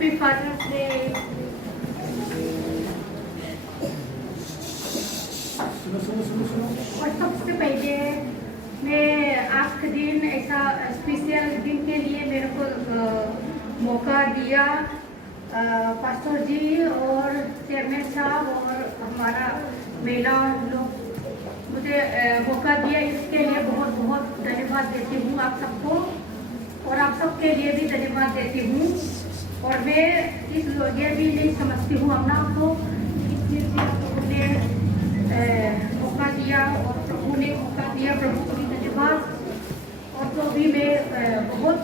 Happy father's day. और सबसे पहले मैं आज के दिन ऐसा स्पेशल दिन के लिए मेरे को मौका दिया पास्टर जी और चेयरमैन साहब और हमारा महिला लोग मुझे मौका दिया, इसके लिए बहुत बहुत धन्यवाद देती हूँ आप सबको और आप सबके लिए भी धन्यवाद देती हूँ। और मैं ये भी नहीं समझती हूँ अपना आपको ने मौका दिया और प्रभु ने मौका दिया, प्रभु को भी धन्यवाद। और तो भी मैं बहुत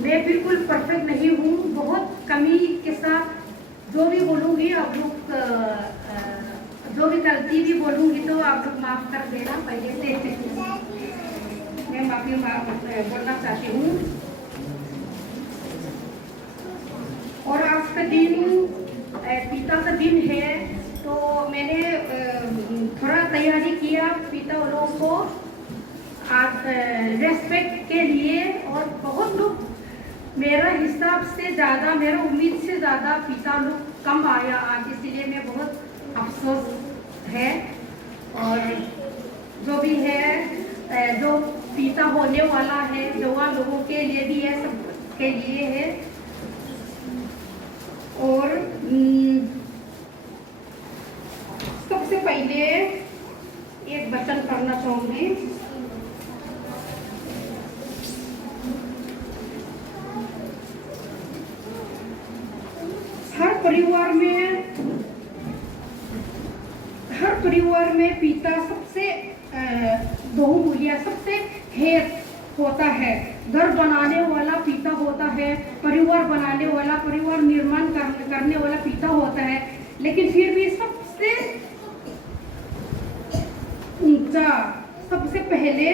मैं बिल्कुल परफेक्ट नहीं हूँ, बहुत कमी के साथ जो भी बोलूँगी आप लोग जो भी गलती भी बोलूँगी तो आप लोग माफ़ कर देना पहले से। मैं माफ़ी बोलना चाहती हूँ। और आज का दिन पिता का दिन है तो मैंने थोड़ा तैयारी किया पिता लोगों को आज रेस्पेक्ट के लिए। और बहुत लोग मेरा हिसाब से ज़्यादा, मेरा उम्मीद से ज़्यादा पिता लोग कम आया आज, इसलिए मैं बहुत अफसोस है। और जो भी है जो पिता होने वाला है जवान लोगों के लिए भी है, सब के लिए है। और सबसे पहले एक वचन करना चाहूँगी। हर परिवार में पिता सबसे बहुमूल्य सबसे हेड होता है। घर बनाने वाला पिता होता है, परिवार बनाने वाला, परिवार निर्माण करने वाला पिता होता है। लेकिन फिर भी सबसे ऊंचा सबसे पहले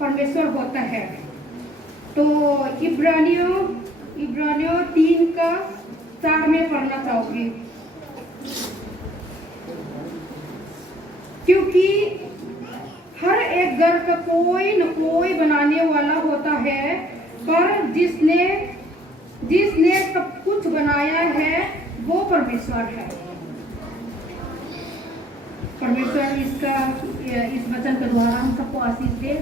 परमेश्वर होता है। तो इब्रानियों 3:4 में पढ़ना चाहूँगी। क्योंकि हर एक घर का कोई न कोई बनाने वाला होता है, पर जिसने सब कुछ बनाया है वो परमेश्वर है। परमेश्वर इस वचन के द्वारा हम सबको आशीष दे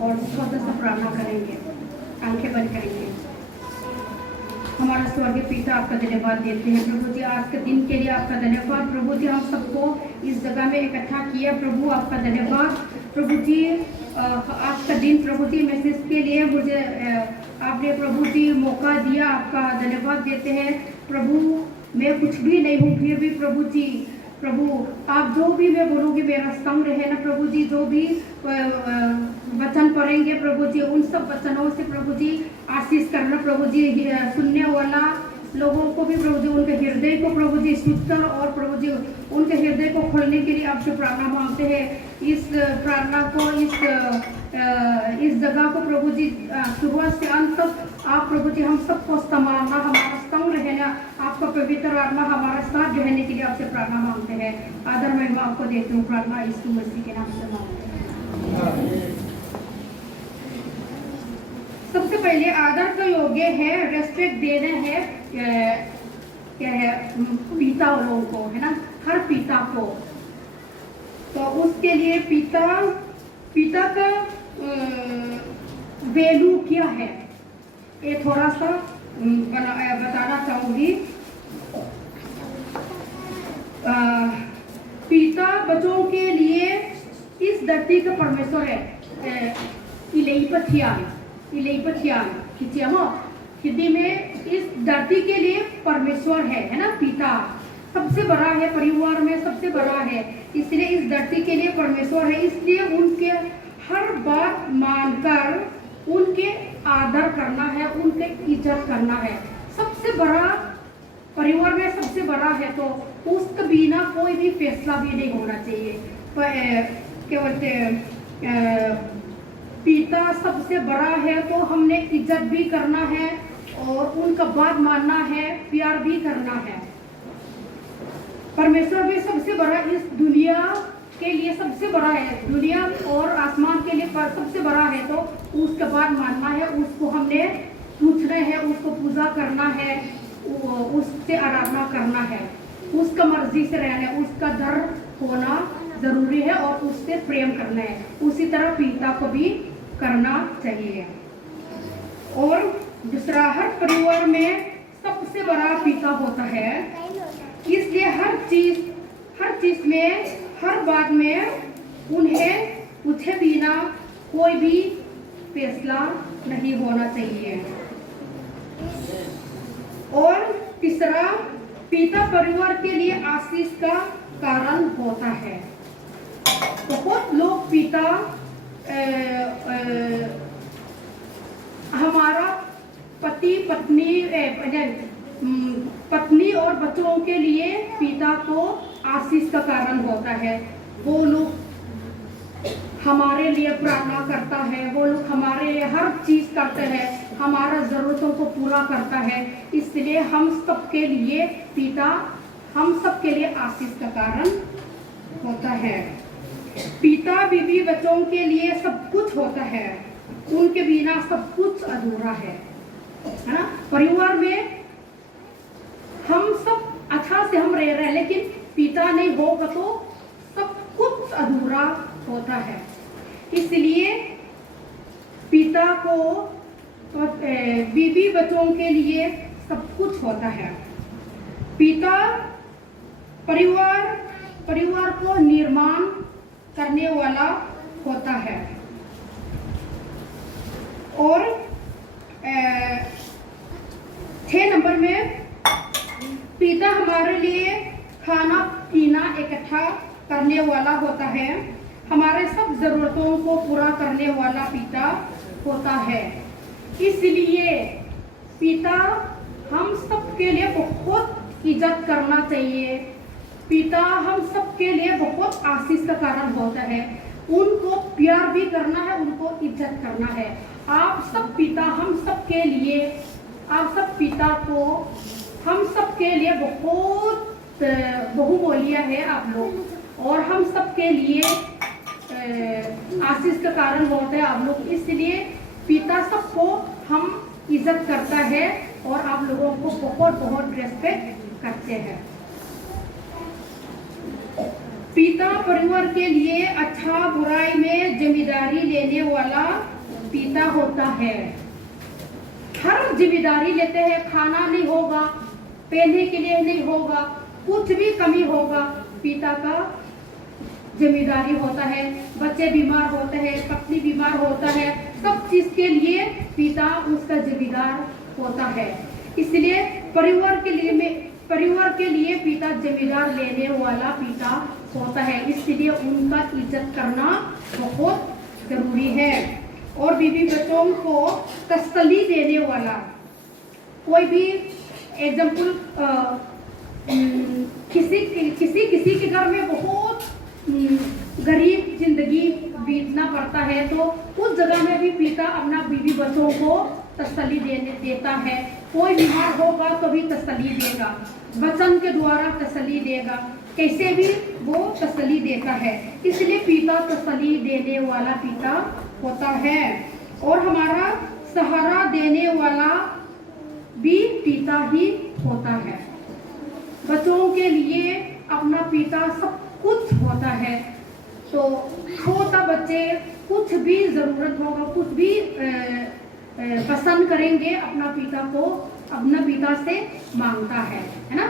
और स्वतः से प्रार्थना करेंगे, आंखें बंद करेंगे। हमारा स्वर्गीय पिता आपका धन्यवाद देते हैं प्रभु जी, आज के दिन के लिए आपका धन्यवाद प्रभु जी। हम सबको इस जगह में इकट्ठा किया प्रभु, आपका धन्यवाद प्रभु जी। आज का दिन प्रभु जी मैसेज के लिए मुझे आपने प्रभु जी मौका दिया, आपका धन्यवाद देते हैं प्रभु। मैं कुछ भी नहीं हूँ, फिर भी प्रभु जी प्रभु आप जो भी मैं बोलूँगी मेरा संग रहे ना प्रभु जी। जो भी वचन पढ़ेंगे प्रभु जी, उन सब वचनों से प्रभु जी आशीष करना प्रभु जी। सुनने वाला लोगों को भी प्रभु जी उनके हृदय को प्रभु जी शुद्ध और प्रभु जी उनके हृदय को खोलने के लिए आपसे प्रार्थना मांगते हैं। इस प्रार्थना को इस जगह को प्रभु जी शुरुआत से अंत तक आप प्रभु जी हम सबको संभालना, हमारा संग रहना, आपका पवित्र आत्मा हमारा साथ रहने के लिए आपसे प्रार्थना मांगते हैं। आदर महिमा आपको देती हूँ, प्रार्थना यीशु मसीह के नाम से मांगते हैं। सबसे पहले आदर का योग्य है, रेस्पेक्ट देना है क्या है पिता लोगों को, है ना, हर पिता को। तो उसके लिए पिता का वैल्यू क्या है ये थोड़ा सा बताना चाहूँगी। पिता बच्चों के लिए इस धरती का परमेश्वर है। इलेपथियान हिंदी में इस धरती के लिए परमेश्वर है ना। पिता सबसे बड़ा है, परिवार में सबसे बड़ा है, इसलिए इस धरती के लिए परमेश्वर है। इसलिए उनके हर बात मानकर उनके आदर करना है, उनके इज्जत करना है। सबसे बड़ा परिवार में सबसे बड़ा है तो उसके बिना कोई भी फैसला भी नहीं होना चाहिए। क्या बोलते पिता सबसे बड़ा है तो हमने इज्जत भी करना है और उनका बात मानना है, प्यार भी करना है। परमेश्वर भी सबसे बड़ा इस दुनिया के लिए सबसे बड़ा है, दुनिया और आसमान के लिए सबसे बड़ा है, तो उसका बात मानना है, उसको हमने पूछना है, उसको पूजा करना है, उससे आराधना करना है, उसका मर्जी से रहना है, उसका डर होना जरूरी है और उससे प्रेम करना है। उसी तरह पिता को भी करना चाहिए। और दूसरा, हर परिवार में सबसे बड़ा पिता होता है, इसलिए हर चीज में, हर बात में उन्हें पूछे बिना कोई भी फैसला नहीं होना चाहिए। और तीसरा, पिता परिवार के लिए आशीष का कारण होता है। बहुत लोग पिता हमारा पत्नी और बच्चों के लिए पिता को आशीष का कारण होता है। वो लोग हमारे लिए प्रार्थना करता है, वो लोग हमारे लिए हर चीज करते हैं, हमारा जरूरतों को पूरा करता है। इसलिए हम सबके लिए पिता हम सबके लिए आशीष का कारण होता है। पिता बीवी बच्चों के लिए सब कुछ होता है, उनके बिना सब कुछ अधूरा है ना। परिवार में हम सब अच्छा से हम रह रहे हैं, लेकिन पिता नहीं होगा तो सब कुछ अधूरा होता है। इसलिए पिता को बीवी बच्चों के लिए सब कुछ होता है। पिता परिवार को निर्माण करने वाला होता है। और 6 नंबर में, पिता हमारे लिए खाना पीना इकट्ठा करने वाला होता है, हमारे सब जरूरतों को पूरा करने वाला पिता होता है। इसलिए पिता हम सबके लिए बहुत इज्जत करना चाहिए। पिता हम सबके लिए बहुत आशीष का कारण होता है, उनको प्यार भी करना है, उनको इज्जत करना है। आप सब पिता हम सबके लिए, आप सब पिता को हम सबके लिए बहुत बहुमूल्य है आप लोग, और हम सबके लिए आशीष का कारण होते हैं आप लोग। इसलिए पिता सबको हम इज्जत करता है और आप लोगों को बहुत बहुत रेस्पेक्ट करते हैं। पिता परिवार के लिए अच्छा बुराई में जिम्मेदारी लेने वाला पिता होता है। हर जिम्मेदारी लेते हैं, खाना नहीं होगा, पहनने के लिए नहीं होगा, कुछ भी कमी होगा, पिता का जिम्मेदारी होता है। बच्चे बीमार होते हैं, पत्नी बीमार होता है, सब चीज के लिए पिता उसका जिम्मेदार होता है। इसलिए परिवार के लिए पिता जिम्मेदार लेने वाला पिता होता है, इसलिए उनका इज्जत करना बहुत जरूरी है। और बीवी बच्चों को तसल्ली देने वाला, कोई भी एग्जाम्पल किसी के घर में बहुत गरीब जिंदगी बीतना पड़ता है, तो उस जगह में भी पिता अपना बीवी बच्चों को तसल्ली देता है। कोई बीमार होगा तो भी तसल्ली देगा, वचन के द्वारा तसल्ली देगा, कैसे भी वो तसल्ली देता है। इसलिए पिता तसल्ली देने वाला पिता होता है। और हमारा सहारा देने वाला भी पिता ही होता है। बच्चों के लिए अपना पिता सब कुछ होता है। तो छोटा बच्चे कुछ भी जरूरत होगा, कुछ भी पसंद करेंगे, अपना पिता से मांगता है ना।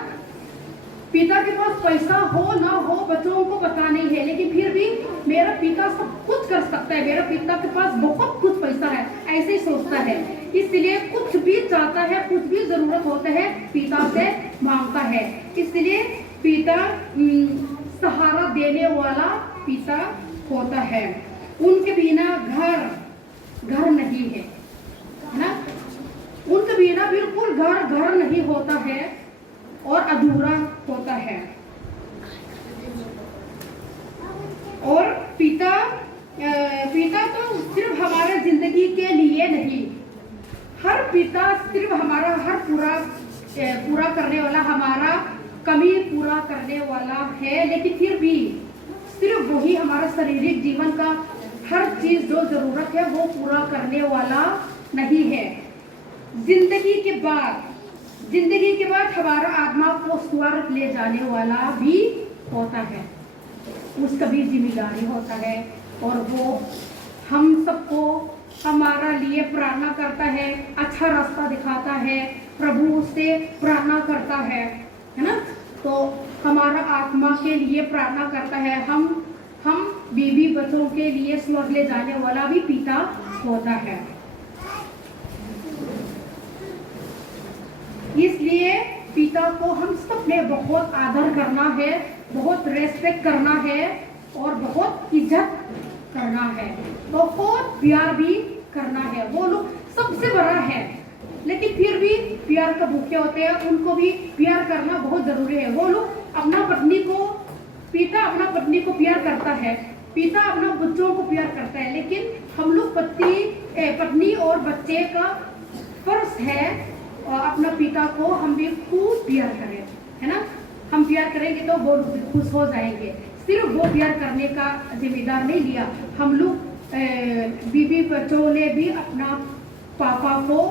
पिता के पास पैसा हो ना हो बच्चों को पता नहीं है, लेकिन फिर भी मेरा पिता सब कुछ कर सकता है, मेरा पिता के पास बहुत कुछ पैसा है, ऐसे ही सोचता है। इसलिए कुछ भी चाहता है, कुछ भी जरूरत होता है, पिता से मांगता है। इसलिए पिता सहारा देने वाला पिता होता है। उनके बिना घर नहीं है ना, उनके बिना बिल्कुल घर नहीं होता है और अधूरा होता है। और पिता पिता तो सिर्फ हमारे जिंदगी के लिए नहीं, हर पिता सिर्फ हमारा हर पूरा करने वाला, हमारा कमी पूरा करने वाला है, लेकिन फिर भी सिर्फ वही हमारा शारीरिक जीवन का हर चीज जो जरूरत है वो पूरा करने वाला नहीं है। जिंदगी के बाद हमारा आत्मा को स्वर्ग ले जाने वाला भी होता है, उसका भी जिम्मेदारी होता है, और वो हम सबको हमारा लिए प्रार्थना करता है, अच्छा रास्ता दिखाता है, प्रभु उससे प्रार्थना करता है ना। तो हमारा आत्मा के लिए प्रार्थना करता है, हम बीवी बच्चों के लिए स्वर्ग ले जाने वाला भी पिता होता है। इसलिए पिता को हम सब ने बहुत आदर करना है, बहुत रेस्पेक्ट करना है, और बहुत इज्जत करना है, बहुत प्यार भी करना है। वो लोग सबसे बड़ा है, लेकिन फिर भी प्यार का भूखे होते हैं, उनको भी प्यार करना बहुत जरूरी है। वो लोग पिता अपना पत्नी को प्यार करता है, पिता अपना बच्चों को प्यार करता है, लेकिन हम लोग पत्नी और बच्चे का फर्ज है अपना पिता को हम भी खूब प्यार करें, है ना। हम प्यार करेंगे तो वो खुश हो जाएंगे। सिर्फ वो प्यार करने का जिम्मेदार नहीं लिया, हम लोग बीवी बच्चों ने भी अपना पापा को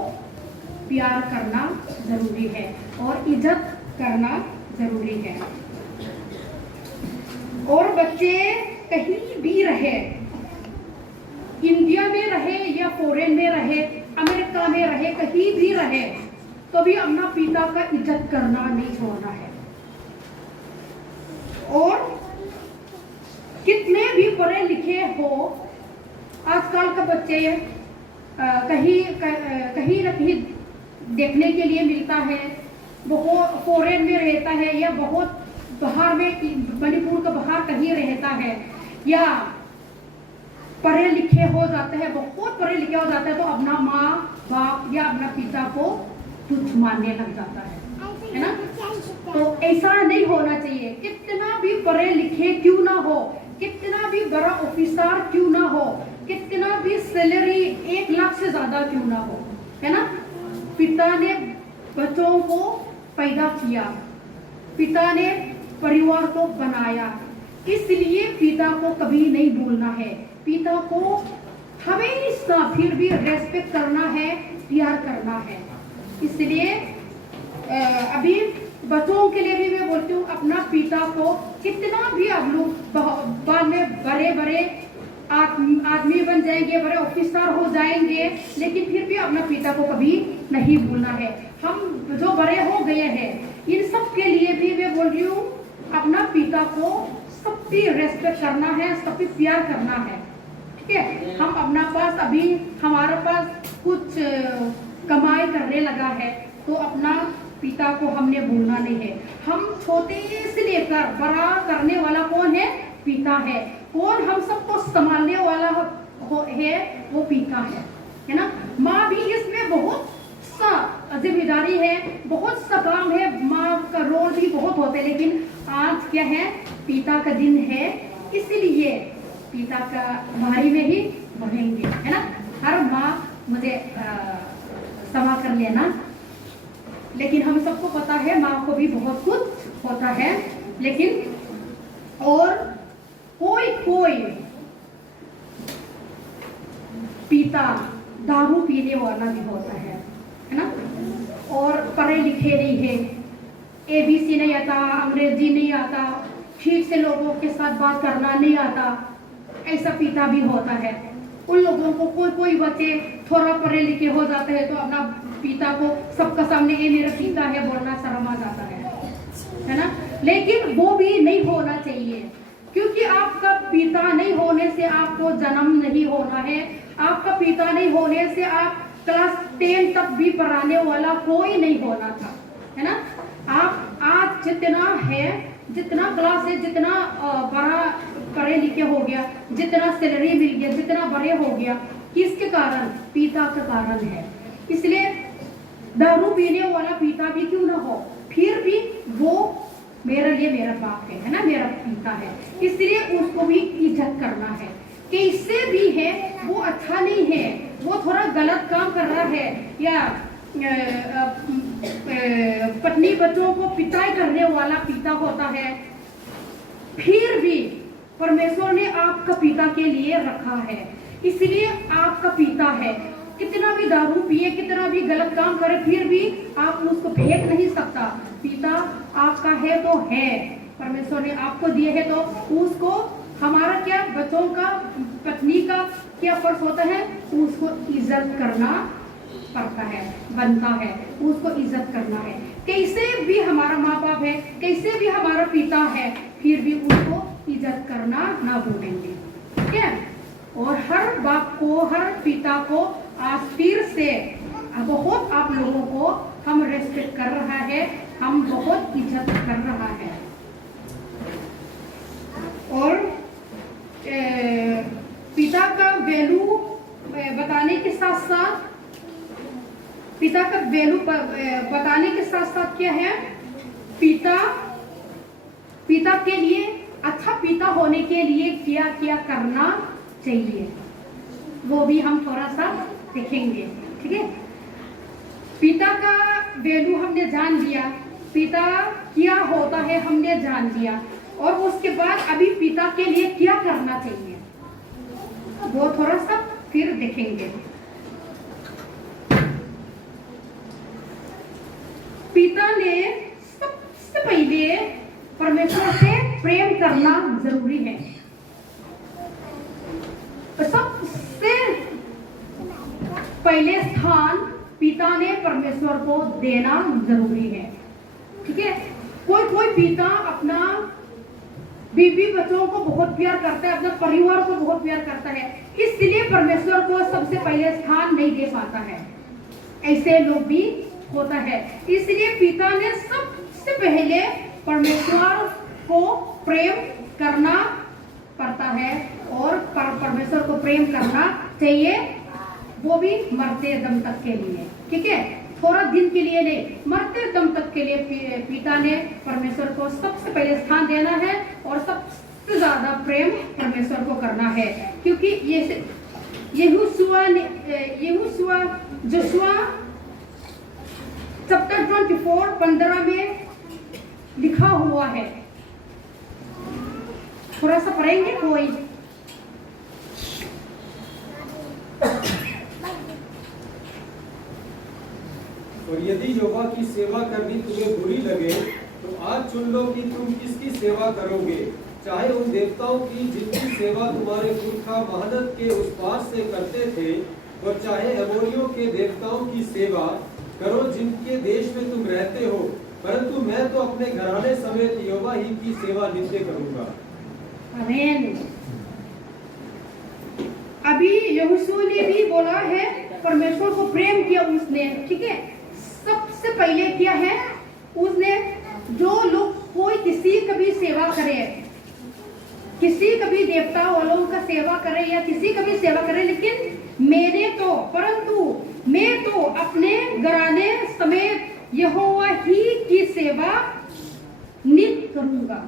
प्यार करना जरूरी है और इज्जत करना जरूरी है। और बच्चे कहीं भी रहे, इंडिया में रहे या फॉरेन में रहे, अमेरिका में रहे, कहीं भी रहे, तो भी अपना पिता का इज्जत करना नहीं छोड़ना है। और कितने भी पढ़े लिखे हो, आजकल का बच्चे कहीं न कहीं देखने के लिए मिलता है, बहुत फॉरेन में रहता है या बहुत बाहर में, मणिपुर का बाहर कहीं रहता है, या पढ़े लिखे हो जाते हैं, बहुत पढ़े लिखे हो जाते हैं, तो अपना माँ बाप या अपना पिता को तुच्छ मानने लग जाता है ना। तो ऐसा नहीं होना चाहिए। कितना भी पढ़े लिखे क्यों ना हो, कितना भी बड़ा ऑफिसर क्यों ना हो, कितना भी सैलरी 1 लाख से ज्यादा क्यों ना हो, है ना, पिता ने बच्चों को पैदा किया, पिता ने परिवार को बनाया, इसलिए पिता को कभी नहीं भूलना है। पिता को हमेशा फिर भी रेस्पेक्ट करना है, प्यार करना है। इसलिए अभी बच्चों के लिए भी मैं बोलती हूँ, अपना पिता को कितना भी आप लोग बाद में बड़े आदमी बन जाएंगे, बड़े ऑफिसर हो जाएंगे, लेकिन फिर भी अपना पिता को कभी नहीं भूलना है। हम जो बड़े हो गए हैं, इन सब के लिए भी मैं बोल रही हूँ, अपना पिता को सबकी रेस्पेक्ट करना है, सबकी प्यार करना है, ठीक है। हम अपना पास अभी हमारे पास कुछ कमाई करने लगा है, तो अपना पिता को हमने भूलना नहीं है। हम छोटे से लेकर बड़ा करने वाला कौन है? पिता है। कौन हम सबको संभालने वाला है? वो पिता है ना। माँ भी इसमें बहुत सा जिम्मेदारी है, बहुत सा काम है, माँ का रोल भी बहुत होता है, लेकिन आज क्या है, पिता का दिन है, इसलिए पिता का बारी में ही बढ़ेंगे, है ना। हर माँ मुझे क्षमा कर लेना, लेकिन हम सबको पता है माँ को भी बहुत कुछ होता है, लेकिन और कोई पिता दारू पीने वाला भी होता है ना, और पढ़े लिखे नहीं है, ABC नहीं आता, अंग्रेजी नहीं आता, ठीक से लोगों के साथ बात करना नहीं आता, ऐसा पिता भी होता है। उन लोगों को कोई बच्चे थोड़ा पढ़े लिखे हो जाते हैं, तो अपना पिता को सबका सामने ये मेरा पिता है बोलना शर्म आ जाता है ना। लेकिन वो भी नहीं होना चाहिए, क्योंकि आपका पिता नहीं होने से आपको जन्म नहीं होना है, आपका पिता नहीं होने से आप क्लास 10 तक भी पढ़ाने वाला कोई नहीं होना था, है ना। आप आज जितना है, जितना क्लास है, जितना बड़ा पढ़े लिखे हो गया, जितना सैलरी मिल गया, जितना बड़े हो गया, किसके कारण? पिता के कारण है। इसलिए दारू पीने वाला पिता भी क्यों ना हो, फिर भी वो मेरे लिए मेरा बाप है ना, मेरा पिता है, इसलिए उसको भी इज्जत करना है। कैसे भी है वो अच्छा नहीं है, वो थोड़ा गलत काम कर रहा है, या पत्नी बच्चों को पिटाई करने वाला पिता होता है, फिर भी परमेश्वर ने आपका पिता के लिए रखा है, इसलिए आपका पिता है। कितना भी दारू पिए, कितना भी गलत काम करे, फिर भी आप उसको फेंक नहीं सकता। पिता आपका है तो है, परमेश्वर ने आपको दिए है तो उसको, हमारा क्या, बच्चों का, पत्नी का क्या फर्ज होता है, उसको इज्जत करना पड़ता है, बनता है, उसको इज्जत करना है। कैसे भी हमारा माँ बाप है, कैसे भी हमारा पिता है, फिर भी उसको इज्जत करना ना भूलेंगे, ठीक है। और हर बाप को, हर पिता को आज फिर से बहुत आप लोगों को हम रेस्पेक्ट कर रहा है, हम बहुत इज्जत कर रहा है। और पिता का वैल्यू बताने के साथ साथ, पिता का वैल्यू बताने के साथ साथ क्या है, पिता के लिए, अच्छा पिता होने के लिए क्या क्या करना चाहिए, वो भी हम थोड़ा सा देखेंगे, ठीक है। पिता का वैल्यू हमने जान लिया, पिता क्या होता है हमने जान लिया, और उसके बाद अभी पिता के लिए क्या करना चाहिए वो थोड़ा सा फिर देखेंगे। पिता ने सबसे पहले परमेश्वर से प्रेम करना जरूरी है, सबसे पहले स्थान पिता ने परमेश्वर को देना जरूरी है, ठीक है। कोई पिता अपना बीवी बच्चों को बहुत प्यार करता है, अपना परिवार को बहुत प्यार करता है, इसलिए परमेश्वर को सबसे पहले स्थान नहीं दे पाता है, ऐसे लोग भी होता है। इसलिए पिता ने सबसे पहले परमेश्वर को प्रेम करना पड़ता है, और परमेश्वर को प्रेम करना चाहिए, वो भी मरते दम तक के लिए, ठीक है। थोड़ा दिन के लिए नहीं, मरते दम तक के लिए पिता ने परमेश्वर को सबसे पहले स्थान देना है, और सबसे ज्यादा प्रेम परमेश्वर को करना है, क्योंकि जोशुआ चैप्टर 24:15 में लिखा हुआ है, थोड़ा सा पढ़ेंगे कोई। और यदि यहोवा की सेवा करनी तुम्हें बुरी लगे तो आज चुन लो कि तुम किसकी सेवा करोगे, चाहे उन देवताओं की जिनकी सेवा तुम्हारे पुरखा महानद के उस पार से करते थे, और चाहे अमोरियों के देवताओं की सेवा करो जिनके देश में तुम रहते हो, परंतु मैं तो अपने घराने समेत यहोवा ही की सेवा नित्य करूंगा। आमीन। अभी यहोशू ने भी बोला है, परमेश्वर को प्रेम किया उसने, ठीक है। सबसे पहले क्या है, उसने जो लोग कोई किसी का भी सेवा करे, किसी का भी देवता वालों का सेवा करे या किसी का भी सेवा करे, लेकिन परंतु मैं तो अपने घराने समेत यहोवा ही की सेवा नित्य करूंगा,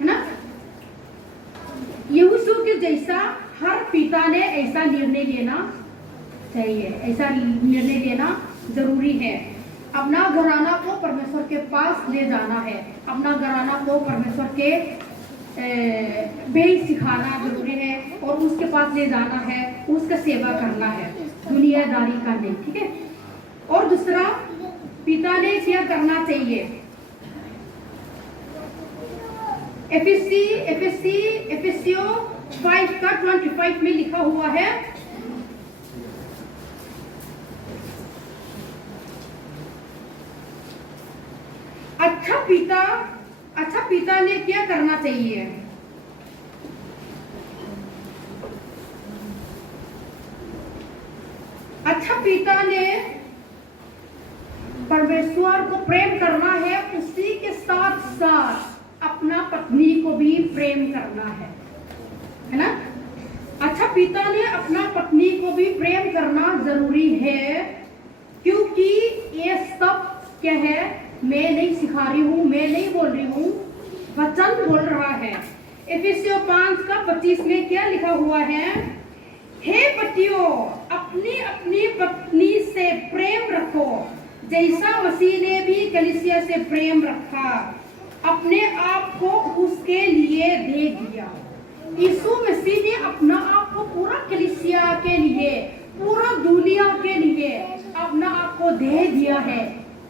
है ना। यहोशू के जैसा हर पिता ने ऐसा निर्णय लेना चाहिए, ऐसा निर्णय लेना जरूरी है। अपना घराना को परमेश्वर के पास ले जाना है, अपना घराना को परमेश्वर के भेद सिखाना जरूरी है, और उसके पास ले जाना है, उसका सेवा करना है, दुनियादारी का नहीं, ठीक है। और दूसरा, पिता ने क्या करना चाहिए, एफेसियों 5:25 में लिखा हुआ है, अच्छा पिता ने क्या करना चाहिए, अच्छा पिता ने परमेश्वर को प्रेम करना है, उसी के साथ साथ अपना पत्नी को भी प्रेम करना है ना। अच्छा पिता ने अपना पत्नी को भी प्रेम करना जरूरी है, क्योंकि ये सब क्या है, मैं नहीं सिखा रही हूँ, मैं नहीं बोल रही हूँ, वचन बोल रहा है। इफिसियों 5:25 में क्या लिखा हुआ है? हे पतियों, अपनी अपनी पत्नी से प्रेम रखो, जैसा मसीह ने भी कलीसिया से प्रेम रखा, अपने आप को उसके लिए दे दिया। यीशु मसीह ने अपना आप को पूरा कलीसिया के लिए, पूरा दुनिया के लिए अपना आप को दे दिया है।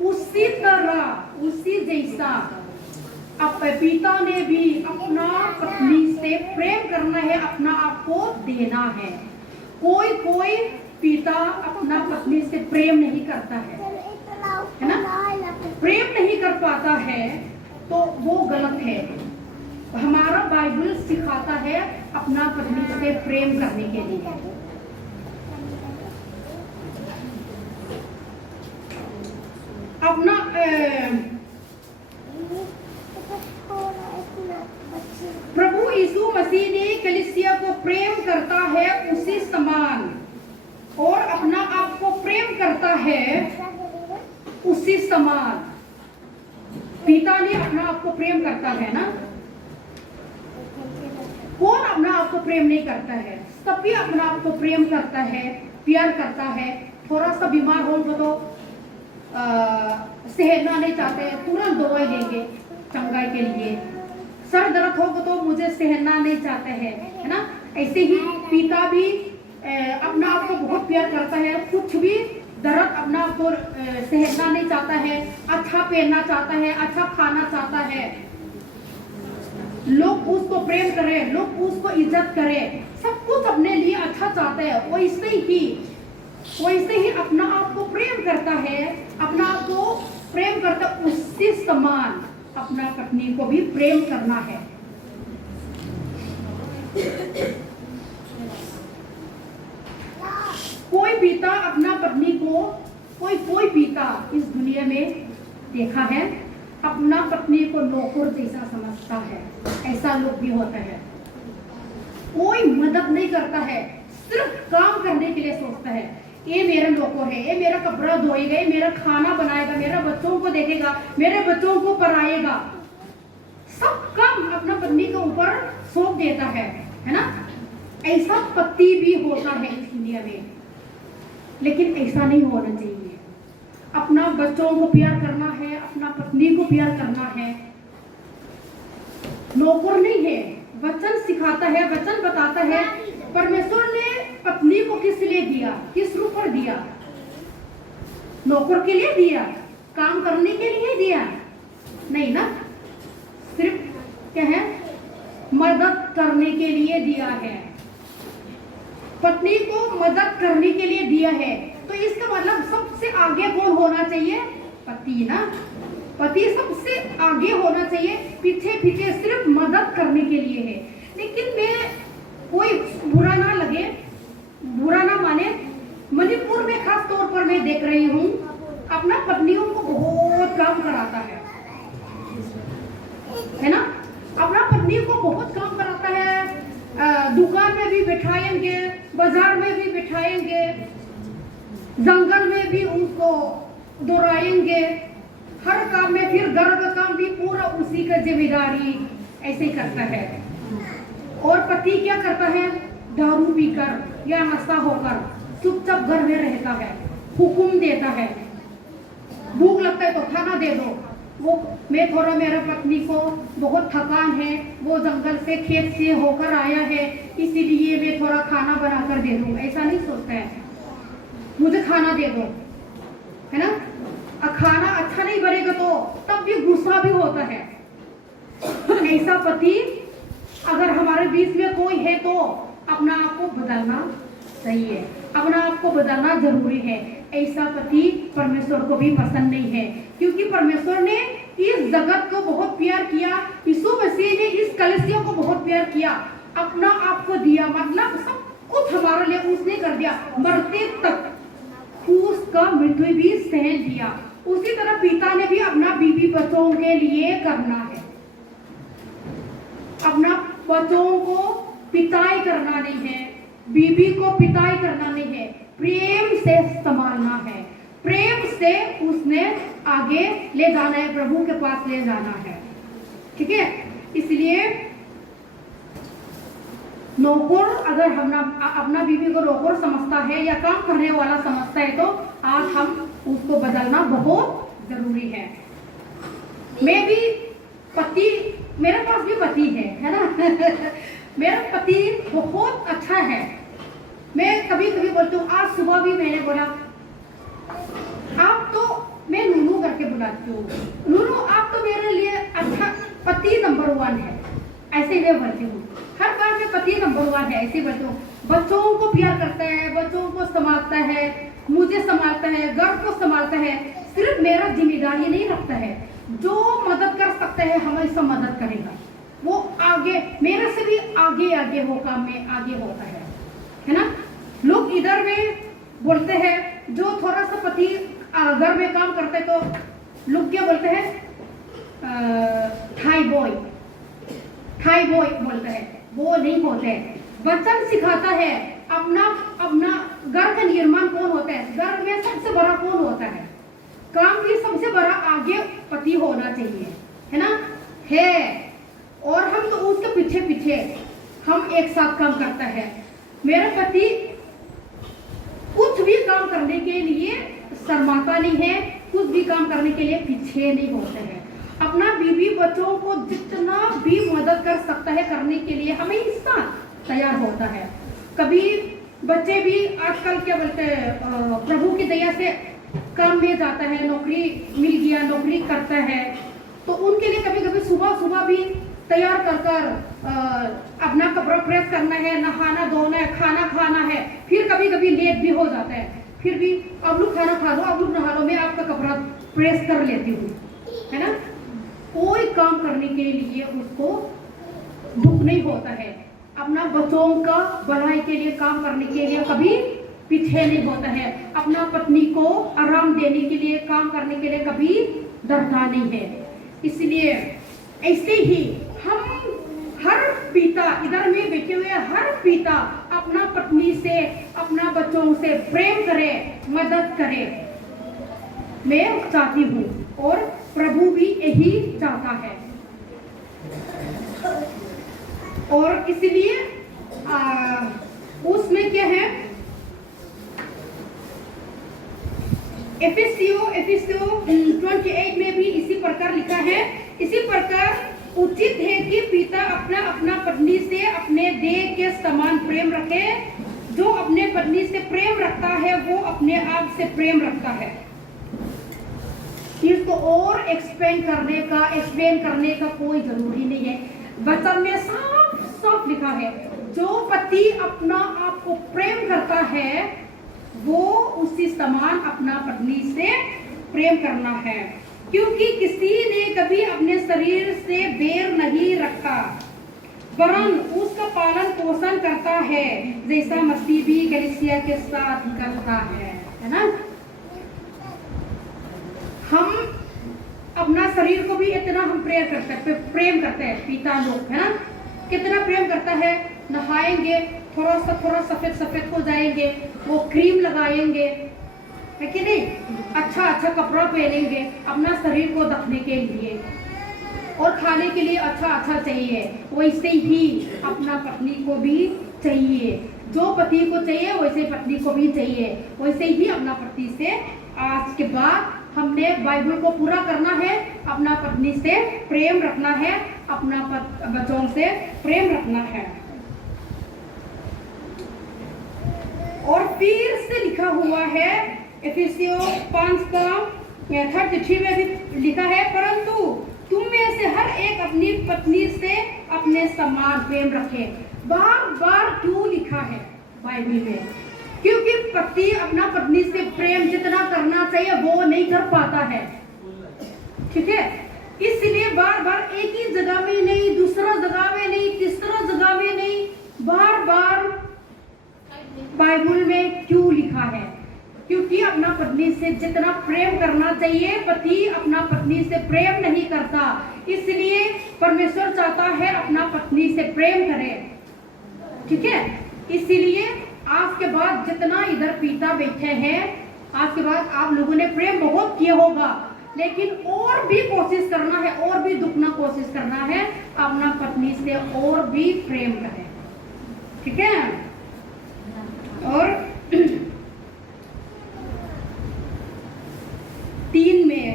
उसी तरह, उसी जैसा अब पिता ने भी अपना पत्नी से प्रेम करना है, अपना आप को देना है। कोई पिता अपना पत्नी से प्रेम नहीं करता है ना, प्रेम नहीं कर पाता है तो वो गलत है। हमारा बाइबल सिखाता है अपना पत्नी से प्रेम करने के लिए। अपना प्रभु यीशु मसीह ने कलीसिया को प्रेम करता है उसी समान, और अपना आप को प्रेम करता है उसी समान। पिता ने अपना आप को प्रेम करता है ना, कौन अपना आप को प्रेम नहीं करता है? सभी अपना आप को प्रेम करता है, प्यार करता है। थोड़ा सा बीमार हो तो सहना नहीं चाहते, तुरंत दवाई लेंगे चंगाई के लिए। सर दर्द होगा तो मुझे सहना नहीं चाहते हैं, है ना। ऐसे ही पिता भी अपना आप को बहुत प्यार करता है, कुछ भी दर्द अपना आप को सहना नहीं चाहता है, अच्छा पहनना चाहता है, अच्छा खाना चाहता है, लोग उसको प्रेम करें, लोग उसको इज्जत करें, सब कुछ अपने लिए अच्छा चाहता है। वैसे ही अपना आप को प्रेम करता है, अपना आप को प्रेम करता उसी समान अपना पत्नी को भी प्रेम करना है। कोई पिता अपना पत्नी को, कोई पिता इस दुनिया में देखा है अपना पत्नी को नौकर जैसा समझता है, ऐसा लोग भी होता है। कोई मदद नहीं करता है, सिर्फ काम करने के लिए सोचता है, ये मेरा नौकर है, ये मेरा कपड़ा धोएगा, ये मेरा खाना बनाएगा, मेरा बच्चों को देखेगा, मेरे बच्चों को पढ़ाएगा, सब काम अपना पत्नी के ऊपर सौंप देता है ना। ऐसा पति भी होता है इस दुनिया में, लेकिन ऐसा नहीं होना चाहिए। अपना बच्चों को प्यार करना है, अपना पत्नी को प्यार करना है। नौकर नहीं है, वचन सिखाता है, वचन बताता है परमेश्वर ने पत्नी को किस लिए दिया, किस रूप पर दिया? नौकर के लिए दिया, काम करने के लिए दिया नहीं ना, सिर्फ क्या है, मदद करने के लिए दिया है। पत्नी को मदद करने के लिए दिया है, तो इसका मतलब सबसे आगे कौन होना चाहिए? पति ना। पति सबसे आगे होना चाहिए, पीछे सिर्फ मदद करने के लिए है। लेकिन मैं कोई बुरा ना लगे, बुरा ना माने, मणिपुर में खास तौर पर मैं देख रही हूँ अपना पत्नियों को बहुत काम कराता है ना, अपना पत्नी को बहुत काम कराता है। दुकान में भी बिठाएंगे, बाजार में भी बिठाएंगे, जंगल में भी उनको दौड़ाएंगे, हर काम में, फिर घर का काम भी पूरा उसी का जिम्मेदारी ऐसे करता है। और पति क्या करता है? दारू पीकर या नशा होकर चुपचाप घर में रहता है, हुक्म देता है, भूख लगता है तो खाना दे दो। वो मेरा पत्नी को बहुत थकान है, वो जंगल से खेत से होकर आया है, इसीलिए मैं थोड़ा खाना बनाकर दे दूं, ऐसा नहीं सोचता है, मुझे खाना दे दो, है ना। खाना अच्छा नहीं बनेगा तो तब भी गुस्सा भी होता है। ऐसा पति अगर हमारे बीच में कोई है तो अपना आप को बदलना चाहिए, अपना आप को बदलना जरूरी है। ऐसा पति परमेश्वर को भी पसंद नहीं है, क्योंकि परमेश्वर ने इस जगत को बहुत प्यार किया, यीशु मसीह ने इस कलीसिया को बहुत प्यार किया, अपना आप को दिया, मतलब सब कुछ हमारे लिए उसने कर दिया, मरते तक उसका मृत्यु भी सहन दिया। उसी तरह पिता ने भी अपना बीवी बच्चों के लिए करना है, अपना बच्चों को पिताई करना नहीं है, बीवी को पिताई करना नहीं है, प्रेम से संभालना है, प्रेम से उसने आगे ले जाना है, प्रभु के पास ले जाना है, ठीक है। इसलिए नौकर अगर हम अपना बीवी को नौकर समझता है या काम करने वाला समझता है तो आज हम उसको बदलना बहुत जरूरी है। मैं भी पति, मेरे पास भी पति है ना मेरा पति बहुत अच्छा है। मैं कभी कभी बोलती हूँ, आज सुबह भी मैंने बोला आप तो, मैं नूनू करके बुलाती हूँ, नूनू आप तो मेरे लिए अच्छा पति नंबर 1 है, ऐसे मैं बोलती हूँ। हर बार में पति नंबर 1 है ऐसे बोलती हूँ। बच्चों को प्यार करता है, बच्चों को संभालता है, मुझे संभालता है, घर को संभालता है, सिर्फ मेरा जिम्मेदारी नहीं रखता है। जो मदद कर सकता है हमेशा मदद करेगा, वो आगे मेरे से भी आगे हो काम में आगे होता है ना। लोग इधर में बोलते हैं, जो थोड़ा सा पति घर में काम करते तो लोग क्या बोलते हैं, थाई बॉय बोलते हैं, वो नहीं होते हैं। वचन सिखाता है, अपना घर का निर्माण कौन होता है, घर में सबसे बड़ा कौन होता है, काम की सबसे बड़ा आगे पति होना चाहिए, है ना, है। और हम तो उसके पीछे हम एक साथ काम करता है। मेरा पति कुछ भी काम करने के लिए शर्माता नहीं है, कुछ भी काम करने के लिए पीछे नहीं होते हैं। अपना बीवी बच्चों को जितना भी मदद कर सकता है करने के लिए हमेशा तैयार होता है। कभी बच्चे भी आजकल क्या बोलते हैं, प्रभु की दया से काम में जाता है, नौकरी मिल गया, नौकरी करता है, तो उनके लिए कभी कभी सुबह भी तैयार कर अपना कपड़ा प्रेस करना है, नहाना धोना है, खाना खाना है, फिर कभी कभी लेट भी हो जाता है, फिर भी अब लोग खाना खा लो, अब लोग नहा लो, मैं आपका कपड़ा प्रेस कर लेती हूँ, है ना। कोई काम करने के लिए उसको दुख नहीं होता है। अपना बच्चों का भलाई के लिए काम करने के लिए कभी पीछे नहीं होता है। अपना पत्नी को आराम देने के लिए काम करने के लिए कभी डरता नहीं है। इसलिए ऐसे ही हम हर पिता, इधर में बैठे हुए हर पिता अपना पत्नी से, अपना बच्चों से प्रेम करे, मदद करे, मैं चाहती हूँ और प्रभु भी यही चाहता है। और इसलिए उसमें क्या है, एफिसियो 28 में भी इसी प्रकार लिखा है, इसी प्रकार उचित है कि पिता अपना पत्नी से अपने देह के समान प्रेम रखे। जो अपने पत्नी से प्रेम रखता है वो अपने आप से प्रेम रखता है। इसको और एक्सप्लेन करने का कोई जरूरी नहीं है। वचन में साफ लिखा है, जो पति अपना आप को प्रेम करता है वो उसी समान अपना पत्नी से प्रेम करना है, क्योंकि किसी ने कभी अपने शरीर से बैर नहीं रखा, वरन उसका पालन पोषण करता है, जैसा मसीह भी कलीसिया के साथ करता है ना। हम अपना शरीर को भी इतना हम प्रेम करते हैं पिता लोग, है ना, कितना प्रेम करता है। नहाएंगे, थोड़ा सफेद हो जाएंगे, वो क्रीम लगाएंगे, है कि नहीं, अच्छा कपड़ा पहनेंगे अपना शरीर को ढकने के लिए, और खाने के लिए अच्छा चाहिए। वैसे ही अपना पत्नी को भी चाहिए, जो पति को चाहिए वैसे पत्नी को भी चाहिए। वैसे ही अपना पति से आज के बाद हमने बाइबल को पूरा करना है, अपना पत्नी से प्रेम रखना है, अपना बच्चों से प्रेम रखना है। और फिर से लिखा हुआ है एफिसियों 5:33 में भी लिखा है, परंतु तुम में से हर एक अपनी पत्नी से अपने समान प्रेम रखे। बार क्यों लिखा है बाइबल में? क्योंकि पति अपना पत्नी से प्रेम जितना करना चाहिए वो नहीं कर पाता है, ठीक है। इसलिए बार एक ही जगह में नहीं, दूसरा जगह में नहीं, तीसरा जगह में नहीं, बार बाइबल में क्यों लिखा है? क्योंकि अपना पत्नी से जितना प्रेम करना चाहिए पति अपना पत्नी से प्रेम नहीं करता, इसलिए परमेश्वर चाहता है अपना पत्नी से प्रेम करे, ठीक है। इसलिए आज के बाद जितना इधर पिता बैठे हैं, आज के बाद आप लोगों ने प्रेम बहुत किया होगा, लेकिन और भी कोशिश करना है, और भी दुगना कोशिश करना है, अपना पत्नी से और भी प्रेम करें, ठीक है। और 3 में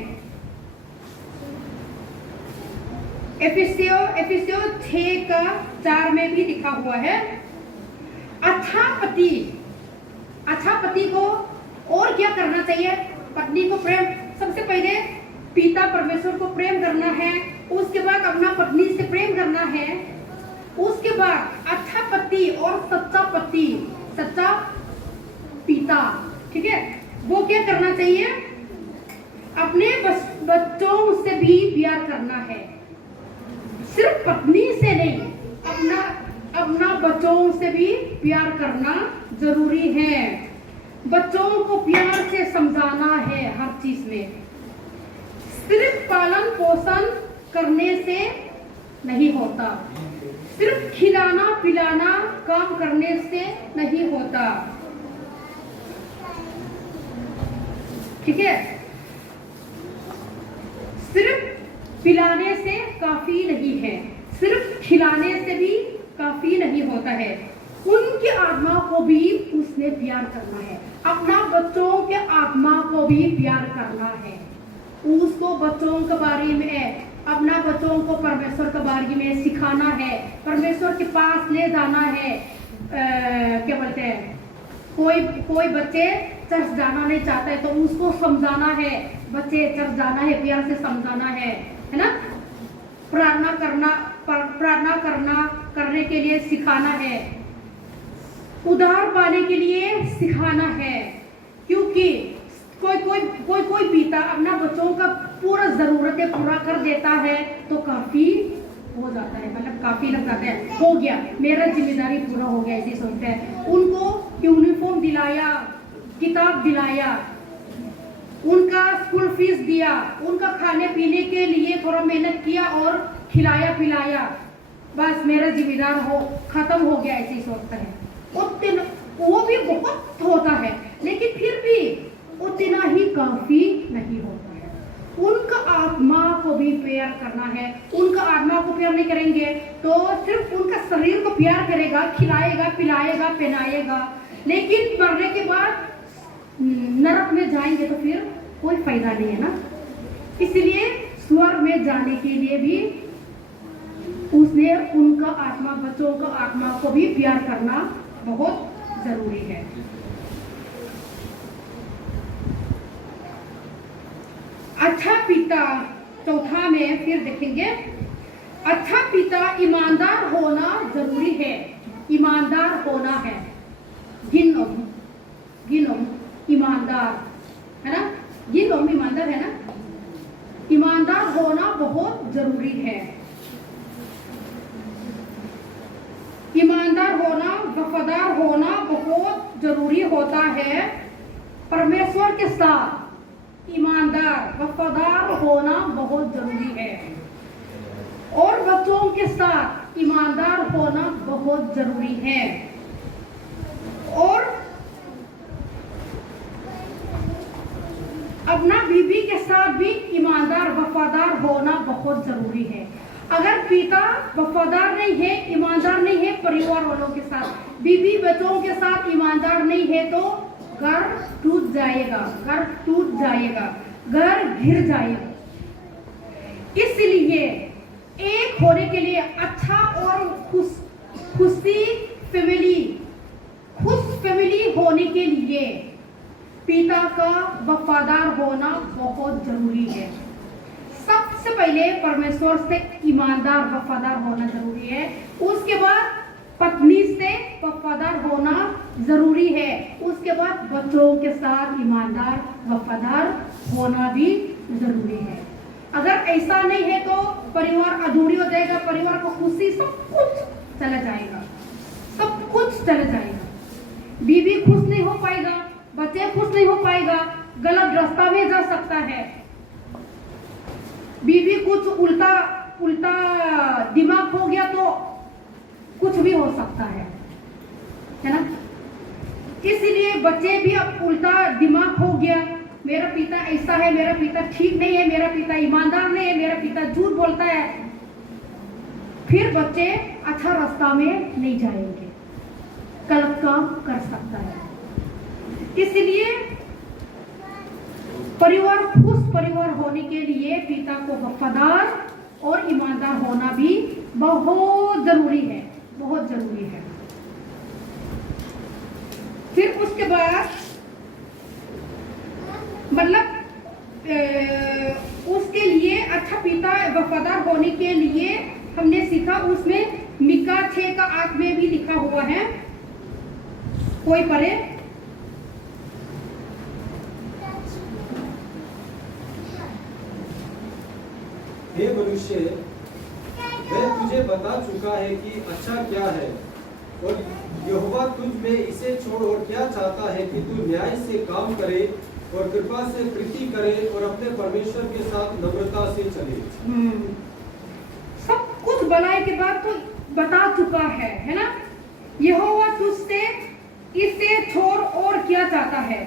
एफिसियों 6:4 में भी लिखा हुआ है, अच्छा पति को और क्या करना चाहिए? पत्नी को प्रेम, सबसे पहले पिता परमेश्वर को प्रेम करना है, उसके बाद अपना पत्नी से प्रेम करना है, उसके बाद अच्छा पति और सच्चा पिता, ठीक है, वो क्या करना चाहिए? अपने बच्चों से भी प्यार करना है, सिर्फ पत्नी से नहीं, अपना बच्चों से भी प्यार करना जरूरी है। बच्चों को प्यार से समझाना है हर चीज में, सिर्फ पालन पोषण करने से नहीं होता, सिर्फ खिलाना पिलाना काम करने से नहीं होता, ठीक है। सिर्फ पिलाने से काफी नहीं है, सिर्फ खिलाने से भी काफी नहीं होता है, उनकी आत्मा को भी उसने प्यार करना है, अपना बच्चों के आत्मा को भी प्यार करना है, उसको बच्चों के बारे में, अपना बच्चों को परमेश्वर के बारे में सिखाना है, परमेश्वर के पास ले जाना है। क्या बोलते हैं, कोई बच्चे चर्च जाना नहीं चाहता है तो उसको समझाना है, बच्चे चर्च जाना है, प्यार से समझाना है ना। प्रार्थना करने के लिए सिखाना है, उद्धार पाने के लिए सिखाना है, क्योंकि कोई पिता अपना बच्चों का पूरा जरूरतें पूरा कर देता है तो काफी हो जाता है, मतलब काफी लग जाता है, हो गया मेरा जिम्मेदारी पूरा हो गया ऐसे सोचते हैं। उनको यूनिफॉर्म दिलाया, किताब दिलाया, उनका स्कूल फीस दिया, उनका खाने पीने के लिए थोड़ा मेहनत किया और खिलाया पिलाया, बस मेरा जिम्मेदार खत्म हो गया ऐसे सोचता है। वो भी बहुत होता है, लेकिन फिर भी उतना ही काफी नहीं होता है। उनका आत्मा को भी प्यार करना है, उनका आत्मा को प्यार नहीं करेंगे तो सिर्फ उनका शरीर को प्यार करेगा, खिलाएगा पिलाएगा पहनाएगा, लेकिन मरने के बाद नरक में जाएंगे तो फिर कोई फायदा नहीं है ना। इसलिए स्वर्ग में जाने के लिए भी उसने उनका आत्मा, बच्चों का आत्मा को भी प्यार करना बहुत जरूरी है। अच्छा पिता, चौथा में फिर देखेंगे, अच्छा पिता ईमानदार होना जरूरी है, ईमानदार होना है, गिनोम ईमानदार है ना, गिनोम ईमानदार है ना, ईमानदार होना बहुत जरूरी है, ईमानदार होना, वफादार होना बहुत जरूरी होता है। परमेश्वर के साथ ईमानदार वफादार होना बहुत जरूरी है, और बच्चों के साथ ईमानदार होना बहुत जरूरी है, और अपना बीवी के साथ भी ईमानदार वफादार होना बहुत जरूरी है। अगर पिता वफादार नहीं है, ईमानदार नहीं है परिवार वालों के साथ, बीवी बच्चों के साथ ईमानदार नहीं है तो घर टूट जाएगा, घर गिर जाएगा। इसलिए एक होने के लिए अच्छा और खुश फैमिली होने के लिए पिता का वफादार होना बहुत जरूरी है। सबसे पहले परमेश्वर से ईमानदार वफादार होना जरूरी है, उसके बाद पत्नी से वफादार होना जरूरी है, उसके बाद बच्चों के साथ ईमानदार वफादार होना भी जरूरी है। अगर ऐसा नहीं है तो परिवार अधूरी हो जाएगा, परिवार को खुशी सब कुछ चला जाएगा, बीवी खुश नहीं हो पाएगा, बच्चे खुश नहीं हो पाएगा, गलत रास्ता में जा सकता है, बीवी कुछ उल्टा दिमाग हो गया तो कुछ भी हो सकता है ना। इसलिए बच्चे भी अब उल्टा दिमाग हो गया, मेरा पिता ऐसा है, मेरा पिता ठीक नहीं है, मेरा पिता ईमानदार नहीं है, मेरा पिता झूठ बोलता है, फिर बच्चे अच्छा रास्ता में नहीं जाएंगे। काम कर सकता है। इसलिए परिवार खुश परिवार होने के लिए पिता को वफादार और ईमानदार होना भी बहुत जरूरी है, बहुत जरूरी है। फिर उसके बाद मतलब उसके लिए अच्छा पिता वफादार होने के लिए हमने सीखा, उसमें मिका 6:8 में भी लिखा हुआ है, कोई पढ़े? हे मनुष्य, मैं तुझे बता चुका है कि अच्छा क्या है, और यहोवा तुझ में इसे छोड़ और क्या चाहता है कि तू न्याय से काम करे और कृपा से प्रीति करे और अपने परमेश्वर के साथ नम्रता से चले। सब कुछ भलाई के बाद तो बता चुका है ना? यहोवा तुझसे इसे छोड़ और क्या चाहता है?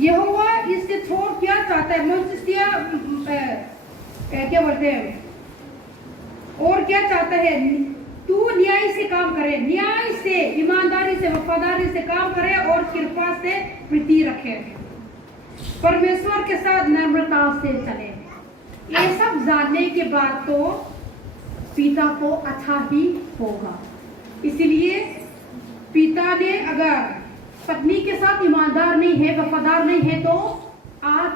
यहोवा इससे छोड़ क्या चाहता है? मनुष्य क्या बोलते हैं, और क्या चाहता है? तू न्याय से काम करे, न्याय से, ईमानदारी से, वफादारी से काम करे और कृपा से प्रीति रखे, परमेश्वर के साथ नम्रता से चले। ये सब जानने के बाद तो पिता को अच्छा ही होगा। इसलिए पिता ने अगर पत्नी के साथ ईमानदार नहीं है, वफादार नहीं है, तो आज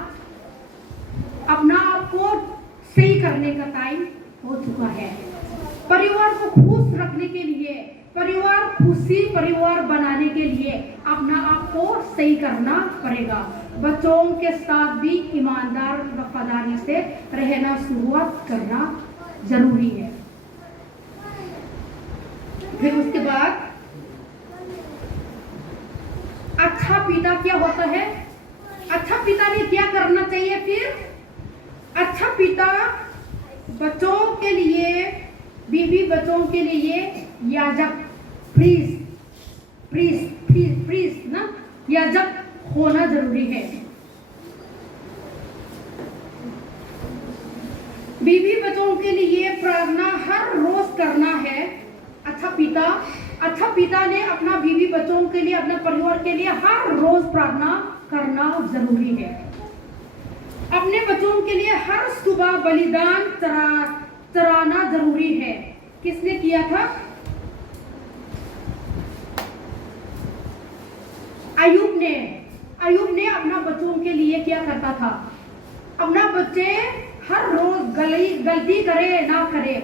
अपना आप को सही करने का टाइम हो चुका है। परिवार को खुश रखने के लिए, परिवार खुशी परिवार बनाने के लिए अपना आप को सही करना पड़ेगा। बच्चों के साथ भी ईमानदार वफादारी से रहना शुरुआत करना जरूरी है। फिर उसके बाद अच्छा पिता क्या होता है? अच्छा पिता ने क्या करना चाहिए? फिर अच्छा पिता बच्चों के लिए, बीवी बच्चों के लिए याजक, प्रीस्ट ना, याजक होना जरूरी है। बीवी बच्चों के लिए प्रार्थना हर रोज करना है। अच्छा पिता ने अपना बीवी बच्चों के लिए, अपने परिवार के लिए हर रोज प्रार्थना करना जरूरी है। अपने बच्चों के लिए हर सुबह बलिदान चढ़ाना जरूरी है। किसने किया था? अय्यूब ने अपना बच्चों के लिए क्या करता था? अपना बच्चे हर रोज गलती करे ना करे,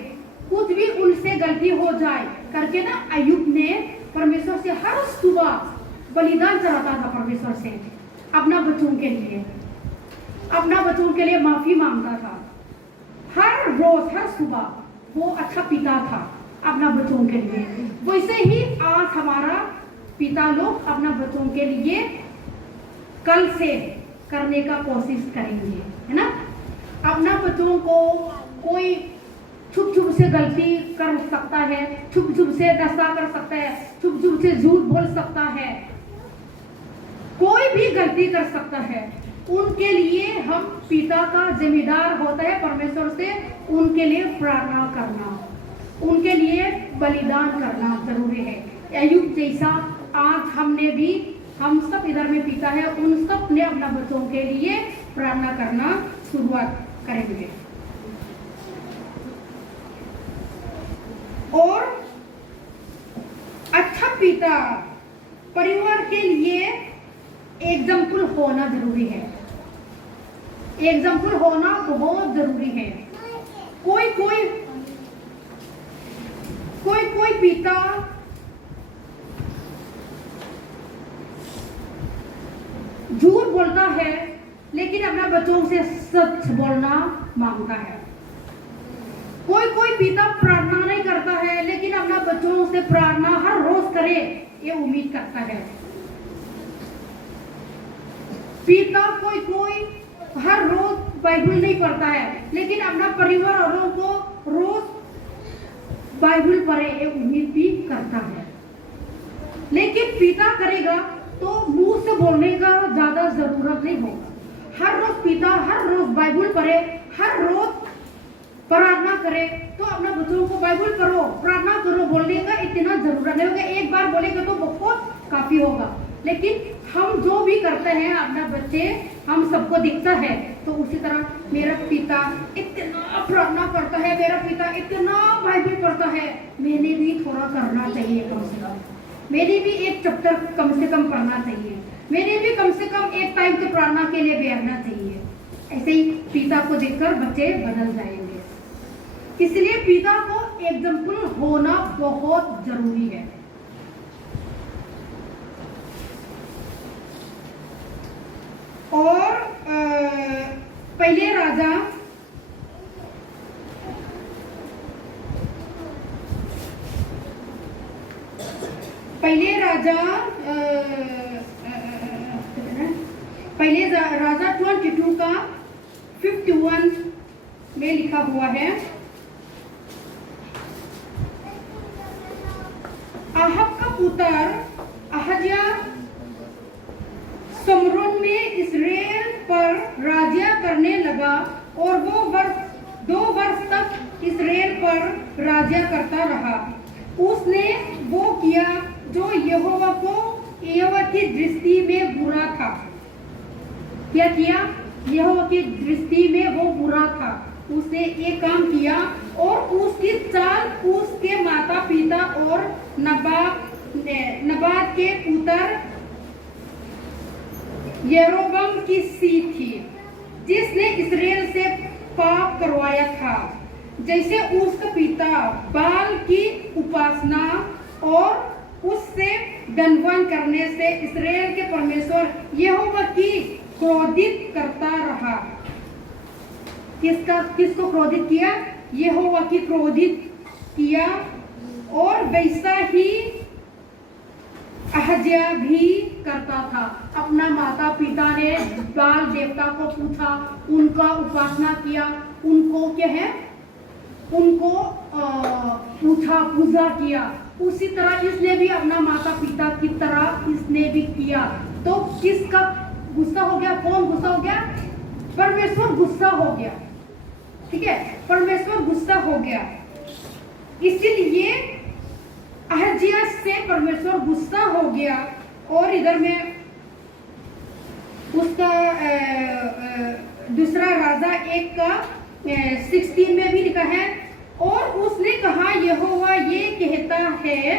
कुछ भी उनसे गलती हो जाए करके ना, अय्यूब ने परमेश्वर से हर सुबह बलिदान चढ़ाता था। परमेश्वर से अपना बच्चों के लिए, अपना बच्चों के लिए माफी मांगता था हर रोज, हर सुबह। वो अच्छा पिता था अपना बच्चों के लिए। वैसे ही आज हमारा पिता लोग अपना बच्चों के लिए कल से करने का कोशिश करेंगे, है ना? अपना बच्चों को कोई छुप छुप से गलती कर सकता है, छुप छुप से नशा कर सकता है, छुप छुप से झूठ बोल सकता है, कोई भी गलती कर सकता है। उनके लिए हम पिता का जिम्मेदार होता है परमेश्वर से उनके लिए प्रार्थना करना, उनके लिए बलिदान करना जरूरी है। अय्यूब जैसा आज हमने भी, हम सब इधर में पिता है, उन सब ने अपना बच्चों के लिए प्रार्थना करना शुरुआत करेंगे। और अच्छा पिता परिवार के लिए एग्जाम्पल होना जरूरी है। एग्जाम्पल होना बहुत जरूरी है। कोई पिता झूठ बोलता है लेकिन अपना बच्चों से सच बोलना मांगता है। कोई पिता प्रार्थना नहीं करता है लेकिन अपना बच्चों से प्रार्थना हर रोज करे ये उम्मीद करता है। पिता कोई हर रोज बाइबल नहीं पढ़ता है लेकिन अपना परिवार वालों को रोज बाइबल पढ़े ये उम्मीद भी करता है। लेकिन पिता करेगा तो मुंह से बोलने का ज्यादा जरूरत नहीं होगा। हर रोज पिता हर रोज बाइबल पढ़े, हर रोज प्रार्थना करे तो अपना बच्चों को बाइबल पढ़ो, प्रार्थना करो। बोलने का इतना जरूरत नहीं होगा, एक बार बोलेगा तो बहुत काफी होगा। लेकिन हम जो भी करते हैं अपना बच्चे हम सबको दिखता है, तो उसी तरह मेरा पिता इतना प्रार्थना करता है, मेरा पिता इतना बाइबल पढ़ता है, मैंने भी थोड़ा करना चाहिए। कम से कम मैंने भी एक चैप्टर कम से कम पढ़ना चाहिए, मैंने भी कम से कम एक टाइम तो प्रार्थना के लिए बैठना चाहिए। ऐसे ही पिता को देखकर बच्चे बदल जाएंगे। इसलिए पिता को एग्जाम्पल होना बहुत जरूरी है। और पहले राजा राजा 22 का 51 में लिखा हुआ है, आहब का पुत्र अहज्या समरोन में इस्राएल पर राज्य करने लगा और वो 2 वर्ष तक इस्राएल पर राज्य करता रहा। उसने वो किया जो यहोवा की दृष्टि में बुरा था। क्या किया? यहोवा की दृष्टि में वो बुरा था। उसने एक काम किया और उसकी चाल उसके माता पिता और नबात के पुत्र यरोबम की सी थी, जिसने इस्राएल से पाप करवाया था। जैसे उसका पिता बाल की उपासना और उससे दंडवन करने से इस्राएल के परमेश्वर यहोवा की क्रोधित करता रहा। किसको क्रोधित किया? यहोवा की क्रोधित किया। और वैसा ही अहज्या भी करता था। अपना माता पिता ने बाल देवता को पूछा, उनका उपासना किया, उनको क्या है, उनको पूछा, पूजा किया। उसी तरह इसने भी अपना माता पिता की तरह इसने भी किया। तो किसका गुस्सा हो गया? कौन गुस्सा हो गया? परमेश्वर गुस्सा हो गया। ठीक है, परमेश्वर गुस्सा हो गया। इसीलिए अहज्या से परमेश्वर गुस्सा हो गया। और इधर में उसका दूसरा राजा 1 का 16 में भी लिखा है, और उसने कहा यहोवा ये कहता है,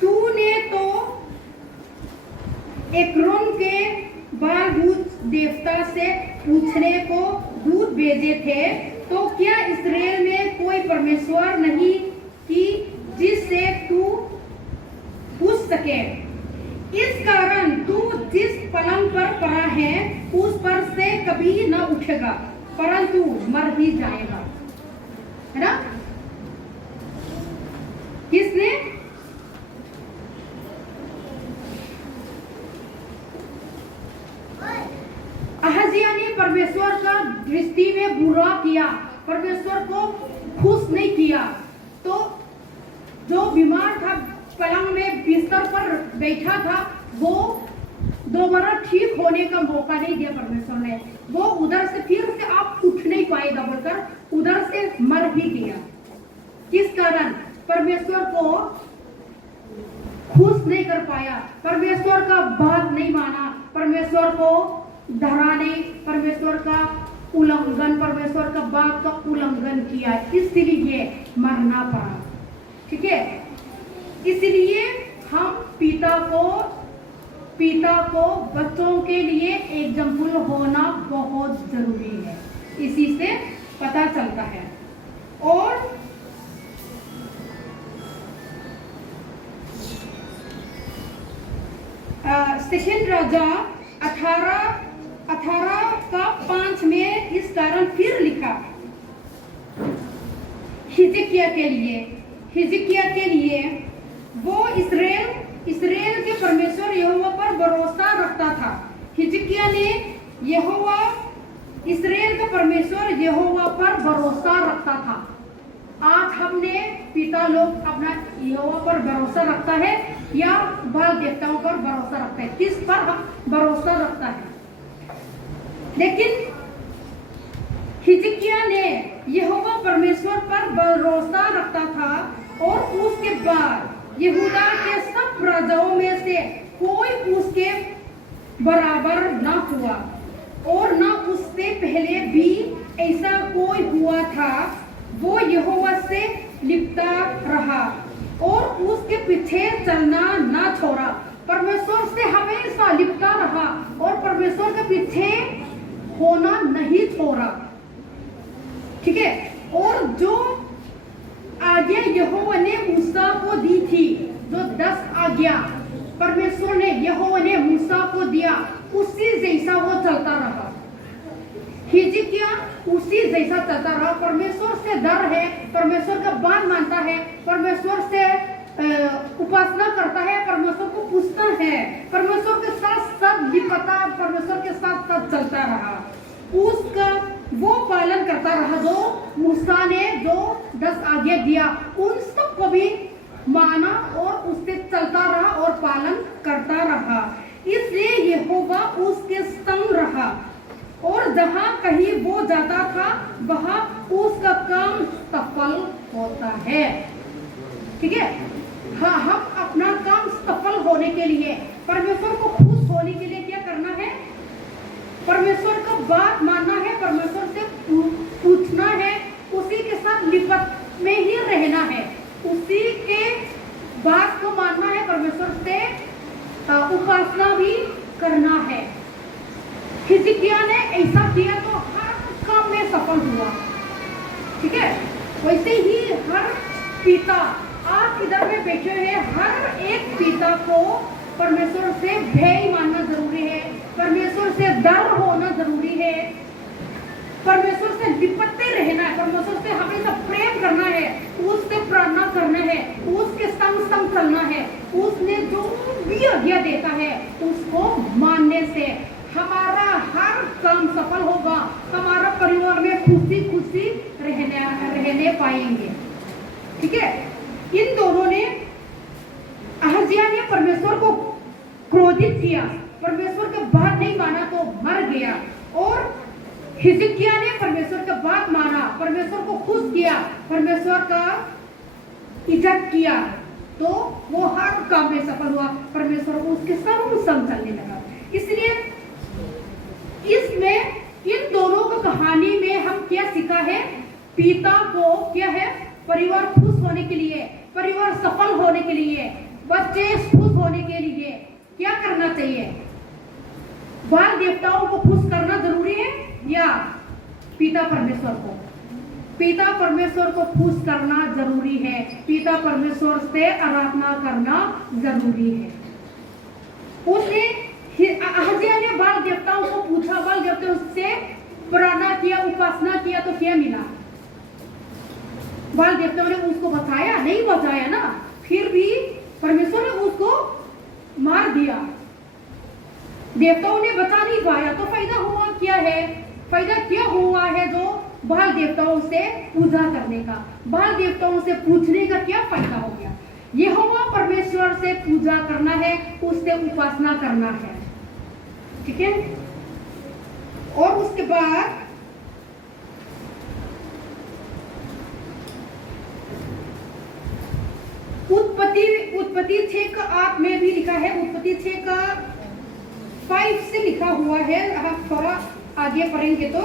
तूने तो एक्रोन के बाल दूत देवता से पूछने को दूत भेजे थे, तो क्या इस्राएल में कोई परमेश्वर नहीं कि जिससे तू पूछ सके? इस कारण तू जिस पलंग पर पड़ा है उस पर से कभी न उठेगा, परंतु मर ही जाएगा। है ना? किसने? अहज्या ने परमेश्वर का दृष्टि में बुरा किया, परमेश्वर को खुश नहीं किया। तो जो बीमार था, पलंग में बिस्तर पर बैठा था, वो दोबारा ठीक होने का मौका नहीं दिया परमेश्वर ने। वो उधर से फिर से आप उठ नहीं पाएगा बोलकर उधर से मर ही गया। किस कारण? परमेश्वर को खुश नहीं कर पाया, परमेश्वर का बात नहीं माना, परमेश्वर को डराने, परमेश्वर का उल्लंघन, परमेश्वर का बात का उल्लंघन किया, इसलिए मरना पड़ा। ठीक है, इसलिए हम पिता को बच्चों के लिए एग्जाम्पल होना बहुत जरूरी है। इसी से पता चलता है। और सेकंड राजा 18 का 5 में इस कारण फिर लिखा, हिजकिय्याह के लिए वो इस्राएल के परमेश्वर यहोवा पर भरोसा रखता था। हिजकिय्याह ने इस्राएल का परमेश्वर यहोवा पर भरोसा रखता था। आज हमने पिता लोग अपना यहोवा पर भरोसा रखता है या बाल देवताओं पर भरोसा रखता है? किस पर हम भरोसा रखता है? लेकिन हिजकिय्याह ने यहोवा परमेश्वर पर भरोसा रखता था और उसके बाद यहूदा के सब राजाओं में से कोई उसके बराबर न हुआ और न उससे पहले भी ऐसा कोई हुआ था। वो यहोवा से लिपटा रहा और उसके पीछे चलना न छोड़ा। परमेश्वर से हमेशा लिपटा रहा और परमेश्वर के पीछे होना नहीं छोड़ा। ठीक है। और जो आज्ञा यहोवा ने मूसा को दी थी, जो 10 आज्ञा परमेश्वर ने यहोवा ने मूसा को दिया, उसी जैसा वो चलता रहा। हिजकिय्याह उसी जैसा चलता रहा। परमेश्वर से डर है, परमेश्वर का बात मानता है, परमेश्वर से उपासना करता है, परमेश्वर को पूछता है, परमेश्वर के साथ साथ लिपटा, परमेश्वर के साथ साथ चलता रहा। उसका वो पालन करता रहा जो मूसा ने जो 10 आज्ञा दिया, उन सब को भी माना और उससे चलता रहा और पालन करता रहा। इसलिए यहोवा उसके संग रहा और जहाँ कहीं वो जाता था वहाँ उसका काम सफल होता है। ठीक है। हाँ, हम अपना काम सफल होने के लिए, परमेश्वर को खुश होने के लिए क्या करना है? परमेश्वर का बात मानना है, परमेश्वर से पूछना है, उसी के साथ लिपट में ही रहना है, उसी के बात को मानना है, परमेश्वर से उपासना भी करना है। हिजकिय्याह ने ऐसा किया तो हर काम में सफल हुआ। ठीक है। वैसे ही हर पिता, आप इधर में बैठे हुए हर एक पिता को परमेश्वर से भय मानना जरूरी है, परमेश्वर से डर होना जरूरी है, परमेश्वर से लिपटते रहना है, परमेश्वर से हमेशा प्रेम करना है, उससे प्रार्थना करना है, उसके संग संग चलना है, उसने जो भी आज्ञा देता है उसको मानने से हमारा हर काम सफल होगा, हमारा परिवार में खुशी खुशी रहने पाएंगे। ठीक है। इन दोनों ने, अहज्याह ने परमेश्वर को क्रोधित किया, परमेश्वर का बात नहीं माना तो मर गया, और हिजकिय्याह ने परमेश्वर का बात माना, परमेश्वर को खुश किया, परमेश्वर का इज्जत किया, तो वो हर काम में सफल हुआ, परमेश्वर उसके संग संग चलने लगा। इसलिए इसमें इन दोनों की कहानी में हम क्या सीखा है? पिता को क्या है? परिवार खुश होने के लिए, परिवार सफल होने के लिए, बच्चे खुश होने के लिए क्या करना चाहिए? बाल देवताओं को खुश करना जरूरी है या पिता परमेश्वर को? पिता परमेश्वर को खुश करना जरूरी है, पिता परमेश्वर से आराधना करना जरूरी है। उसने अहज्याह ने बाल देवताओं को पूछा, बाल देवताओं से प्रार्थना किया, उपासना किया, तो क्या मिला? बाल देवताओं ने उसको बताया नहीं, बताया ना, फिर भी परमेश्वर ने उसको मार दिया। देवताओं ने बता नहीं पाया तो फायदा हुआ क्या है? फायदा क्या हुआ है जो बाल देवताओं से पूजा करने का, बाल देवताओं से पूछने का क्या फायदा हो गया? यहोवा परमेश्वर से पूजा करना है, उससे उपासना करना है। ठीक है। और उसके बाद उत्पत्ति 6 का 8 में भी लिखा है, उत्पत्ति 6 का 5 से लिखा हुआ है। हम थोड़ा आगे पढ़ेंगे तो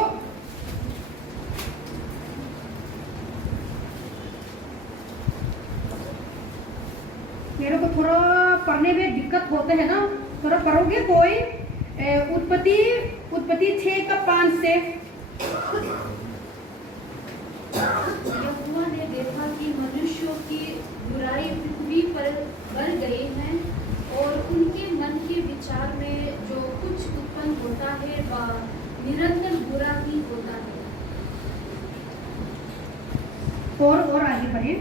मेरे को थोड़ा पढ़ने में दिक्कत होता है ना, थोड़ा पढ़ोगे कोई? उत्पत्ति 6 का 5 से। यहोवा ने देखा कि मनुष्यों की बुराई पृथ्वी पर बढ़ गई है और उनके मन के विचार में जो कुछ उत्पन्न होता है वह निरंतर बुरा ही होता है। और आगे बढ़े।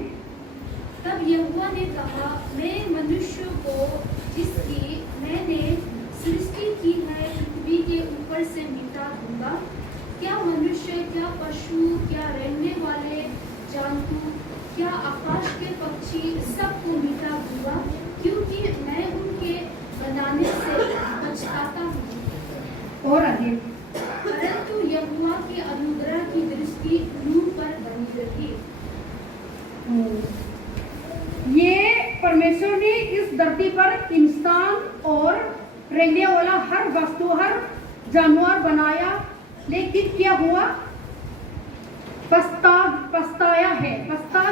तब यहोवा ने कहा, मैं मनुष्य को जिसकी मैंने सृष्टि की है पृथ्वी के ऊपर से मिटा दूंगा। क्या मनुष्य, क्या पशु, क्या रहने वाले जंतु, क्या आकाश के पक्षी, सबको मिटा दूंगा, क्योंकि मैं उनके बनाने से पछताता हूँ। और आगे। परंतु यहोवा के अनुग्रह की धरती पर इंसान और रहने वाला हर वस्तु, हर जानवर बनाया, लेकिन क्या हुआ? पछता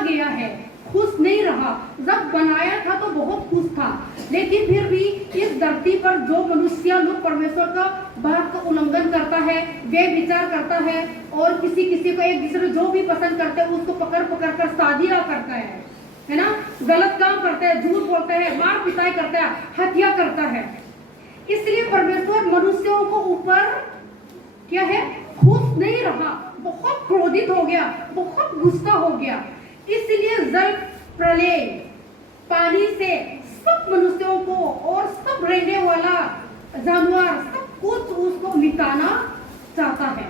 गया है, खुश नहीं रहा। जब बनाया था तो बहुत खुश था, लेकिन फिर भी इस धरती पर जो मनुष्य लोग परमेश्वर का बात का उल्लंघन करता है, बेविचार करता है, और किसी को एक दूसरे जो भी पसंद करते हैं उसको पकड़ कर शादियां करता है ना, गलत काम करता है, झूठ बोलता है, मार पिटाई करता है, हत्या करता है। इसलिए परमेश्वर मनुष्यों को ऊपर क्या है, खुश नहीं रहा, बहुत क्रोधित हो गया, बहुत गुस्सा हो गया। इसलिए जल प्रलय, पानी से सब मनुष्यों को और सब रहने वाला जानवर सब कुछ उसको मिटाना चाहता है।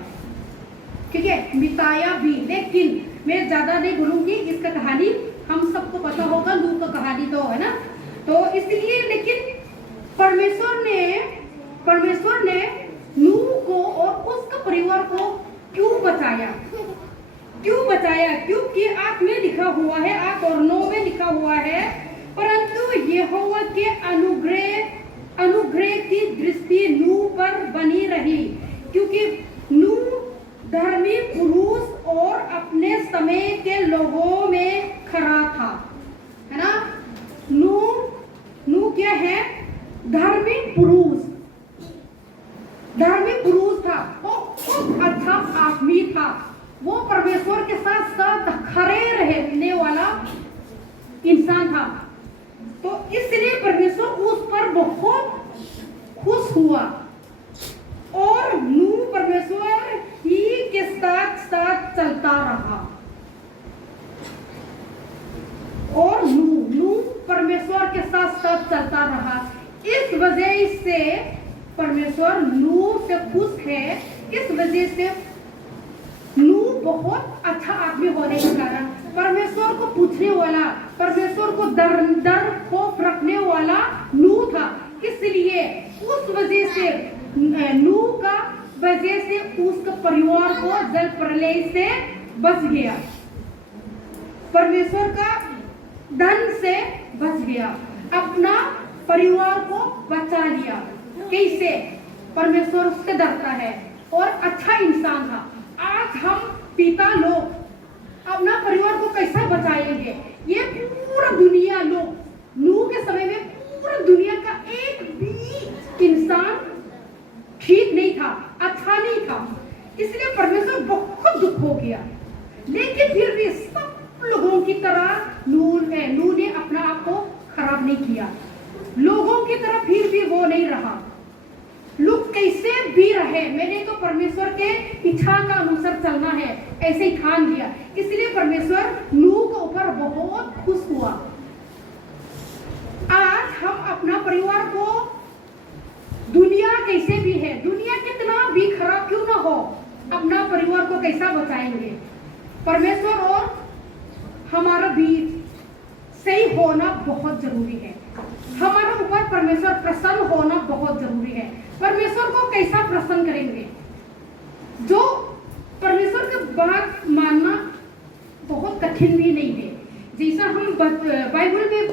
ठीक है, मिटाया भी, लेकिन मैं ज्यादा नहीं बोलूंगी, इसका कहानी हम सबको पता होगा, नूह का कहानी तो है ना। तो इसलिए लेकिन परमेश्वर ने नूह को और उसका परिवार को क्यों बचाया? क्योंकि आग में लिखा हुआ है, आग और 9 में लिखा हुआ है, परंतु यहोवा के अनुग्रह की दृष्टि नूह पर बनी रही, क्योंकि नूह धर्मी पुरुष और अपने समय के लोगों में खरा था, है ना। नूह क्या है? धर्मी पुरुष था, वो खूब अच्छा आदमी था, वो परमेश्वर के साथ साथ खड़े रहने वाला इंसान था। तो इसलिए परमेश्वर उस पर बहुत खुश हुआ, और नूह परमेश्वर ही के साथ चलता रहा, और नूह परमेश्वर के साथ चलता रहा। इस वजह से परमेश्वर नूह से खुश है, इस वजह से नूह बहुत अच्छा आदमी होने के कारण, परमेश्वर को पूछने वाला, परमेश्वर को डर खौफ रखने वाला नूह था। इसलिए उस वजह से नूह का वजह से उसका परिवार को जल प्रलय से बच गया, परमेश्वर का धन से बच गया, अपना परिवार को बचा लिया। कैसे? परमेश्वर उससे डरता है और अच्छा इंसान था। आज हम पिता लोग अपना परिवार को कैसा बचाएंगे? ये पूरा दुनिया लोग, नूह के समय में पूरा दुनिया का एक भी इंसान ठीक नहीं था, अच्छा नहीं था, इसलिए परमेश्वर बहुत दुख हो गया। लेकिन फिर भी सब लोगों की तरह नूह ने अपना आप को खराब नहीं किया, लोगों की तरह फिर भी वो नहीं रहा। लोग कैसे भी रहे, मैंने तो परमेश्वर के इच्छा का अनुसार चलना है, ऐसे ही ठान लिया। इसलिए परमेश्वर नूह के ऊपर बहुत खुश हुआ। आज हम अपना परिवार को, दुनिया कैसे भी है, दुनिया कितना भी खराब क्यों ना हो, अपना परिवार को कैसा बचाएंगे? परमेश्वर और हमारा बीच सही होना बहुत जरूरी है, हमारे ऊपर परमेश्वर प्रसन्न होना बहुत जरूरी है। परमेश्वर को कैसा प्रसन्न करेंगे? जो परमेश्वर की बात मानना बहुत कठिन भी नहीं है। जैसा हम बाइबल में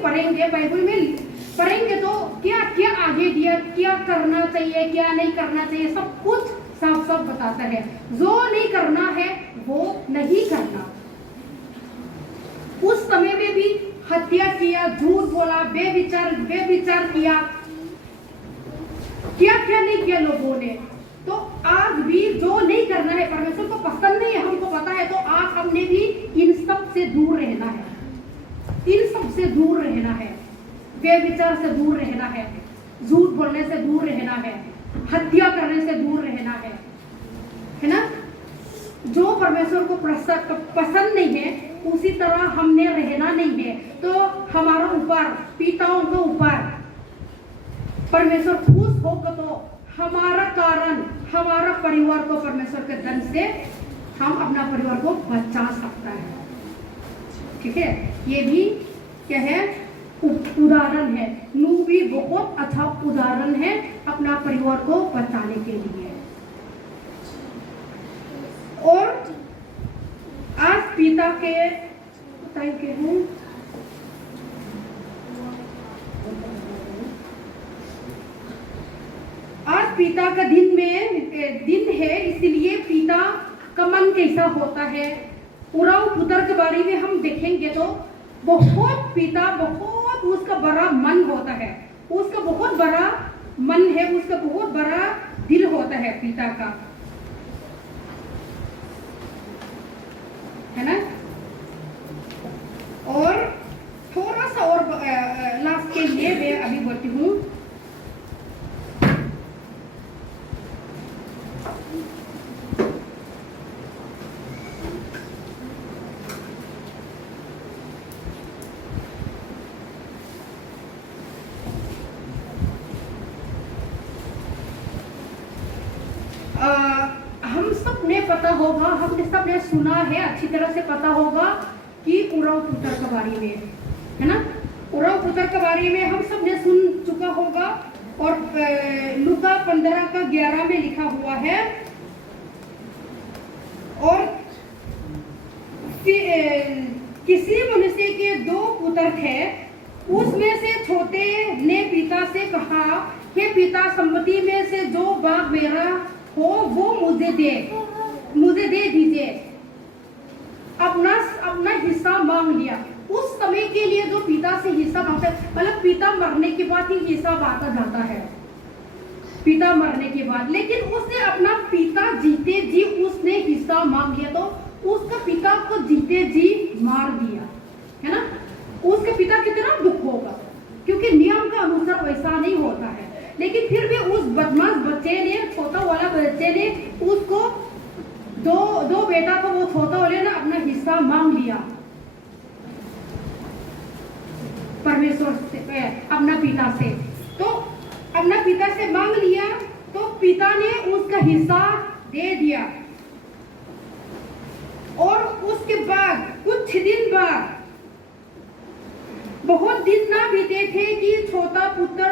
पढ़ेंगे तो क्या क्या आगे दिया, क्या करना चाहिए, क्या नहीं करना चाहिए, सब कुछ साफ साफ बताता है। जो नहीं करना है वो नहीं करना। उस समय में भी हत्या किया, झूठ बोला, बेविचार किया, क्या क्या नहीं किया लोगों ने। तो आज भी जो नहीं करना है, परमेश्वर को पसंद नहीं है, हमको पता है, तो आज हमने भी इन सब से दूर रहना है, इन सब से दूर रहना है, बेविचार से दूर रहना है, झूठ बोलने से दूर रहना है, हत्या करने से दूर रहना है ना। जो परमेश्वर को पसंद नहीं है उसी तरह हमने रहना नहीं है। तो हमारा ऊपर, पिताओं के ऊपर परमेश्वर खुश होगा तो हमारा कारण, हमारा परिवार को परमेश्वर के धन से हम अपना परिवार को बचा सकता है। ठीक है, ये भी क्या है? उदाहरण है। नूह भी बहुत अच्छा उदाहरण है अपना परिवार को बचाने के लिए। और आज पिता के हैं पिता का दिन है, इसलिए पिता का मन कैसा होता है। उराव पुत्र के बारे में हम देखेंगे तो बहुत उसका बड़ा मन होता है, उसका बहुत बड़ा मन है, उसका बहुत बड़ा दिल होता है पिता का, है ना। और थोड़ा सा और लास्ट के लिए मैं अभी बोलती हूँ। हम सब ने पता होगा, हमने सब ने सुना है, अच्छी तरह से पता होगा कि उराव पुत्र के बारे में, है ना। उराव पुत्र के बारे में हम सब ने सुन चुका होगा। और लूका 15:11 में लिखा हुआ है। और किसी मनुष्य के 2 पुत्र थे, उसमें से छोटे ने पिता से कहा, हे पिता, संपत्ति में से जो भाग मेरा हो वो मुझे दे दीजिए। अपना हिस्सा मांग लिया। उस समय के लिए जो पिता से हिस्सा मांगता है, मतलब पिता मरने के बाद ही हिसाब आता जाता है, पिता मरने के बाद। लेकिन उसने अपना पिता जीते जी उसने हिस्सा मांग लिया, तो उसका पिता को जीते जी मार दिया, है ना। उसका पिता कितना दुख होगा, क्योंकि नियम का अनुसार वैसा नहीं होता है। लेकिन फिर भी उस बदमाश बच्चे ने, छोटा वाला बच्चे ने उसको दो बेटा को, वो छोटा वाले ने अपना हिस्सा मांग लिया परमेश्वर से, अपना पिता से। तो अपना पिता से मांग लिया, तो पिता ने उसका हिस्सा दे दिया। और उसके बाद कुछ दिन बाद, बहुत दिन ना बीते थे कि छोटा पुत्र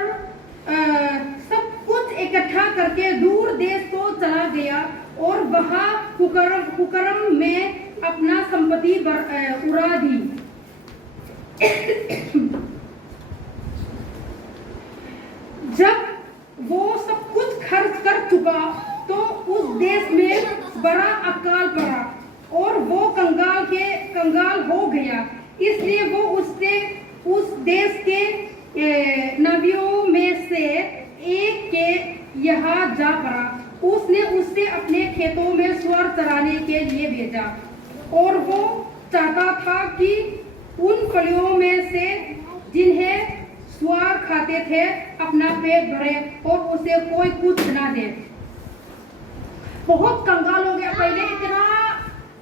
सब कुछ इकट्ठा करके दूर देश को चला गया और वहां कुकर्म में अपना संपत्ति उड़ा दी। जब वो सब कुछ खर्च कर चुका तो उस देश में बड़ा अकाल पड़ा और वो कंगाल हो गया। इसलिए वो उस देश के नबियों में से एक के यहाँ जा पड़ा। उसने उससे अपने खेतों में सुअर चराने के लिए भेजा और वो चाहता था कि उन फलियों में से जिन्हें सुअर खाते थे अपना पेट भरे और उसे कोई कुछ ना दे। बहुत कंगाल हो गया। पहले इतना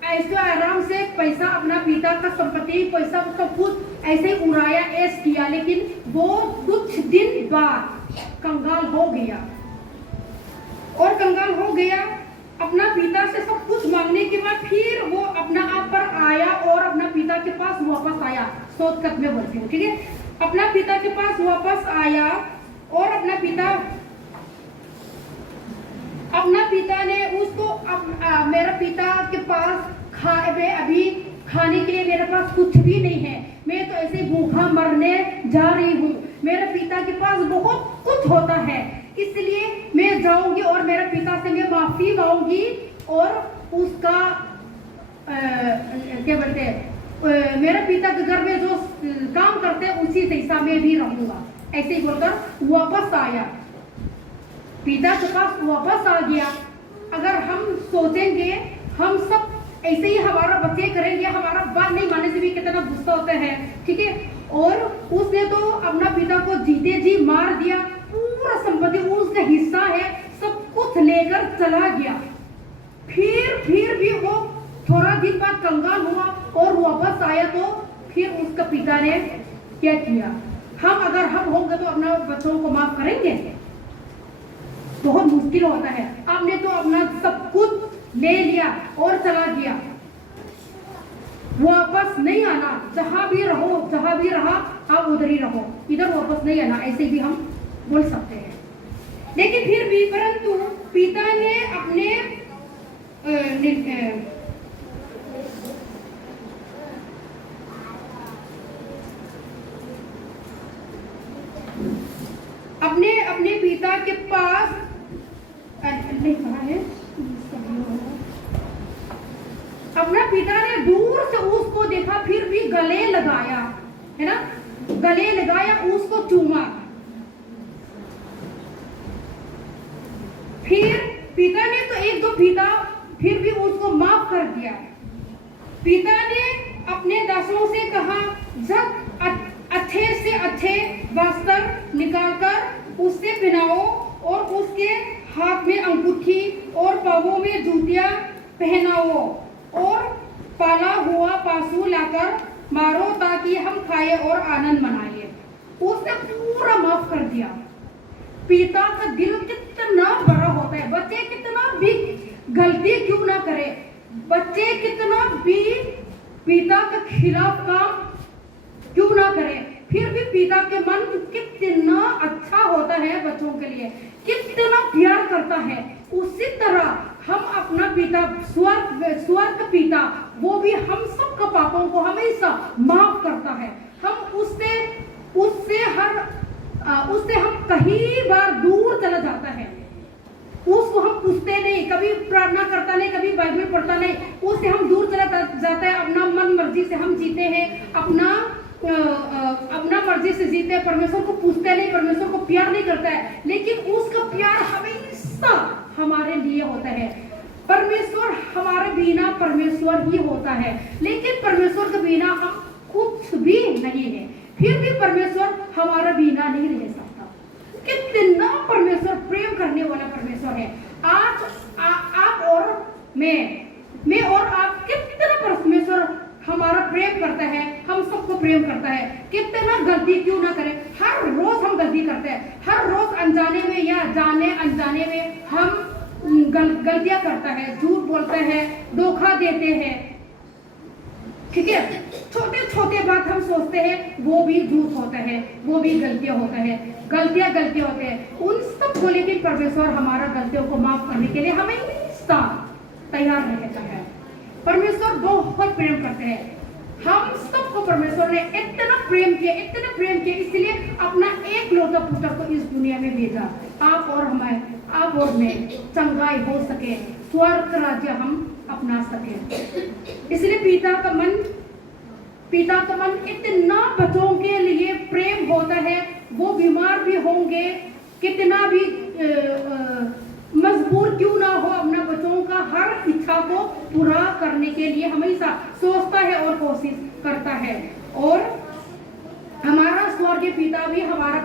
ऐसे आराम से पैसा, अपना पिता का संपत्ति, पैसा सब कुछ ऐसे ही उड़ाया, ऐश किया, लेकिन वो कुछ दिन बाद कंगाल हो गया। और कंगाल हो गया, अपना पिता से सब कुछ मांगने के बाद फिर वो अपना आप पर आया और अपना पिता के पास वापस आया। शॉर्टकट में बोलती हूँ, ठीक है। अपना पिता के पास वापस आया और अपना पिता ने उसको मेरा पिता के पास अभी खाने के लिए मेरे पास कुछ भी नहीं है, मैं तो ऐसे भूखा मरने जा रही हूँ, मेरे पिता के पास बहुत कुछ होता है, इसलिए मैं जाऊंगी और मेरे पिता से मैं माफी मांगूंगी और उसका क्या बोलते हैं, मेरे पिता के घर में जो काम करते हैं उसी हिस्सा में भी रहूंगा। ऐसे ही बोलकर वापस आया, पिता के पास वापस आ गया। अगर हम सोचेंगे हम सब ऐसे ही हमारा बच्चे करेंगे, हमारा बात नहीं मानने से भी कितना गुस्सा होता है, ठीक है। और उसने तो अपना पिता को जीते जी मार दिया, पूरा संपत्ति उसका हिस्सा है, सब कुछ लेकर चला गया। फिर भी वो थोड़ा दिन बाद कंगाल हुआ और वापस आया, तो फिर उसका पिता ने क्या किया। हम होंगे तो अपना बच्चों को माफ करेंगे? बहुत मुश्किल होता है। आपने तो अपना सब कुछ ले लिया और चला गया, वापस नहीं आना। जहां भी रहा आप उधर ही रहो, इधर वापस नहीं आना, ऐसे भी हम बोल सकते हैं। लेकिन फिर भी परंतु पिता ने अपने पिता के पास नहीं पढ़ा है। अपना पिता ने दूर से उसको देखा, फिर भी गले लगाया, है ना, गले लगाया, उसको चूमा। फिर पिता ने तो एक दो पिता फिर भी उसको माफ कर दिया। पिता ने अपने दासों से कहा, जब अच्छे से अच्छे वस्त्र निकालकर उससे पहनाओ और उसके हाथ में अंगूठी और पांवों में जूतियां पहनाओ और पाला हुआ पासू लाकर मारो ताकि हम खाए और आनंद मनाए। उसने पूरा माफ कर दिया। पिता का दिल कितना बड़ा होता है। बच्चे कितना भी गलती क्यों ना करे, बच्चे कितना भी पिता के खिलाफ काम क्यों ना करे, फिर भी पिता के मन कितना अच्छा होता है बच्चों के लिए, कितना प्यार करता है। उसी तरह हम अपना पिता स्वर्ग पिता, वो भी हम सबका पापों को हमेशा माफ करता है। हम उससे हम कहीं बार दूर चला जाता है, उसको हम पूछते नहीं, कभी प्रार्थना करता नहीं, कभी बाइबल पढ़ता नहीं, उससे हम दूर चला जाता है। अपना मन मर्जी से हम जीते हैं, अपना मर्जी से जीते हैं, परमेश्वर को पूछते नहीं, परमेश्वर को प्यार नहीं करता है। लेकिन उसका प्यार हमेशा हमारे लिए होता है। परमेश्वर हमारे बिना परमेश्वर ही होता है, लेकिन परमेश्वर के बिना हम कुछ भी नहीं है। फिर भी परमेश्वर हमारा बिना नहीं रह सकता। कितना परमेश्वर प्रेम करने वाला परमेश्वर है। आप और मैं और आप, कितना परमेश्वर हमारा प्रेम करता है, हम सबको प्रेम करता है। कितना गलती क्यों ना करें, हर रोज हम गलती करते हैं, हर रोज अनजाने में या जाने अनजाने में हम गलतियां करता है, झूठ बोलते हैं, धोखा देते हैं, ठीक है। छोटे छोटे बात हम सोचते हैं, वो भी झूठ होता है, वो भी गलतियां होता है, गलतियां होते हैं। उन सब को लेकर परमेश्वर हमारा गलतियों को माफ करने के लिए हमेशा तैयार रहता है। परमेश्वर बहुत प्रेम करते हैं। हम सबको परमेश्वर ने इतना प्रेम किया, इसलिए अपना एक लौता पुत्र को इस दुनिया में भेजा। आप और मैं चंगाई हो सके, स्वर्ग राज्य हम अपना सके। इसलिए पिता का मन इतना बच्चों के लिए प्रेम होता है। वो बीमार भी होंगे, कितना भी मजबूर क्यों ना हो, अपना बच्चों का हर इच्छा को पूरा करने के लिए हमेशा सोचता है और कोशिश करता है। और हमारा स्वर्गीय पिता भी हमारा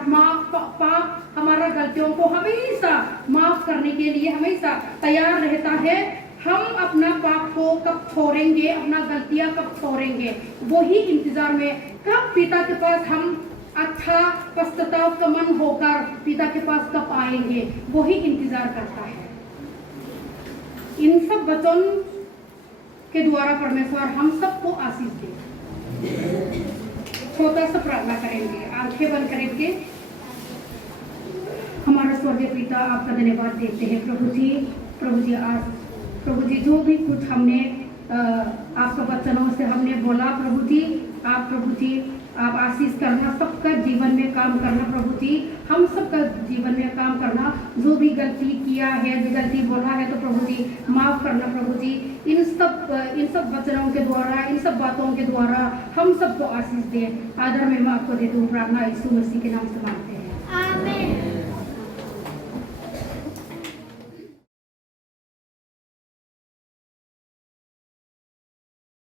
गलतियों को हमेशा माफ करने के लिए हमेशा तैयार रहता है। हम अपना पाप को कब छोड़ेंगे, अपना गलतियां कब छोड़ेंगे, वही इंतजार में कब पिता के पास हम अच्छा पश्चाताप का मन होकर पिता के पास कब आएंगे, वही इंतजार करता है। इन सब वचन के द्वारा परमेश्वर हम सबको आशीष दे। छोटा सा प्रार्थना करेंगे, आंखें बंद करेंगे। हमारा स्वर्गीय पिता, आपका धन्यवाद देते हैं प्रभु जी जो भी कुछ हमने आपका वचनों से हमने बोला, प्रभु जी आप आशीष करना, सबका जीवन में काम करना। प्रभु जी हम सबका जीवन में काम करना। जो भी गलती किया है, जो गलती बोला है, तो प्रभु जी माफ करना। प्रभु जी इन सब वचनों के द्वारा, इन सब बातों के द्वारा हम सबको आशीष दे। आदर में मैं आपको देती हूँ, प्रार्थना यीशु मसीह के नाम से मांगती हूँ।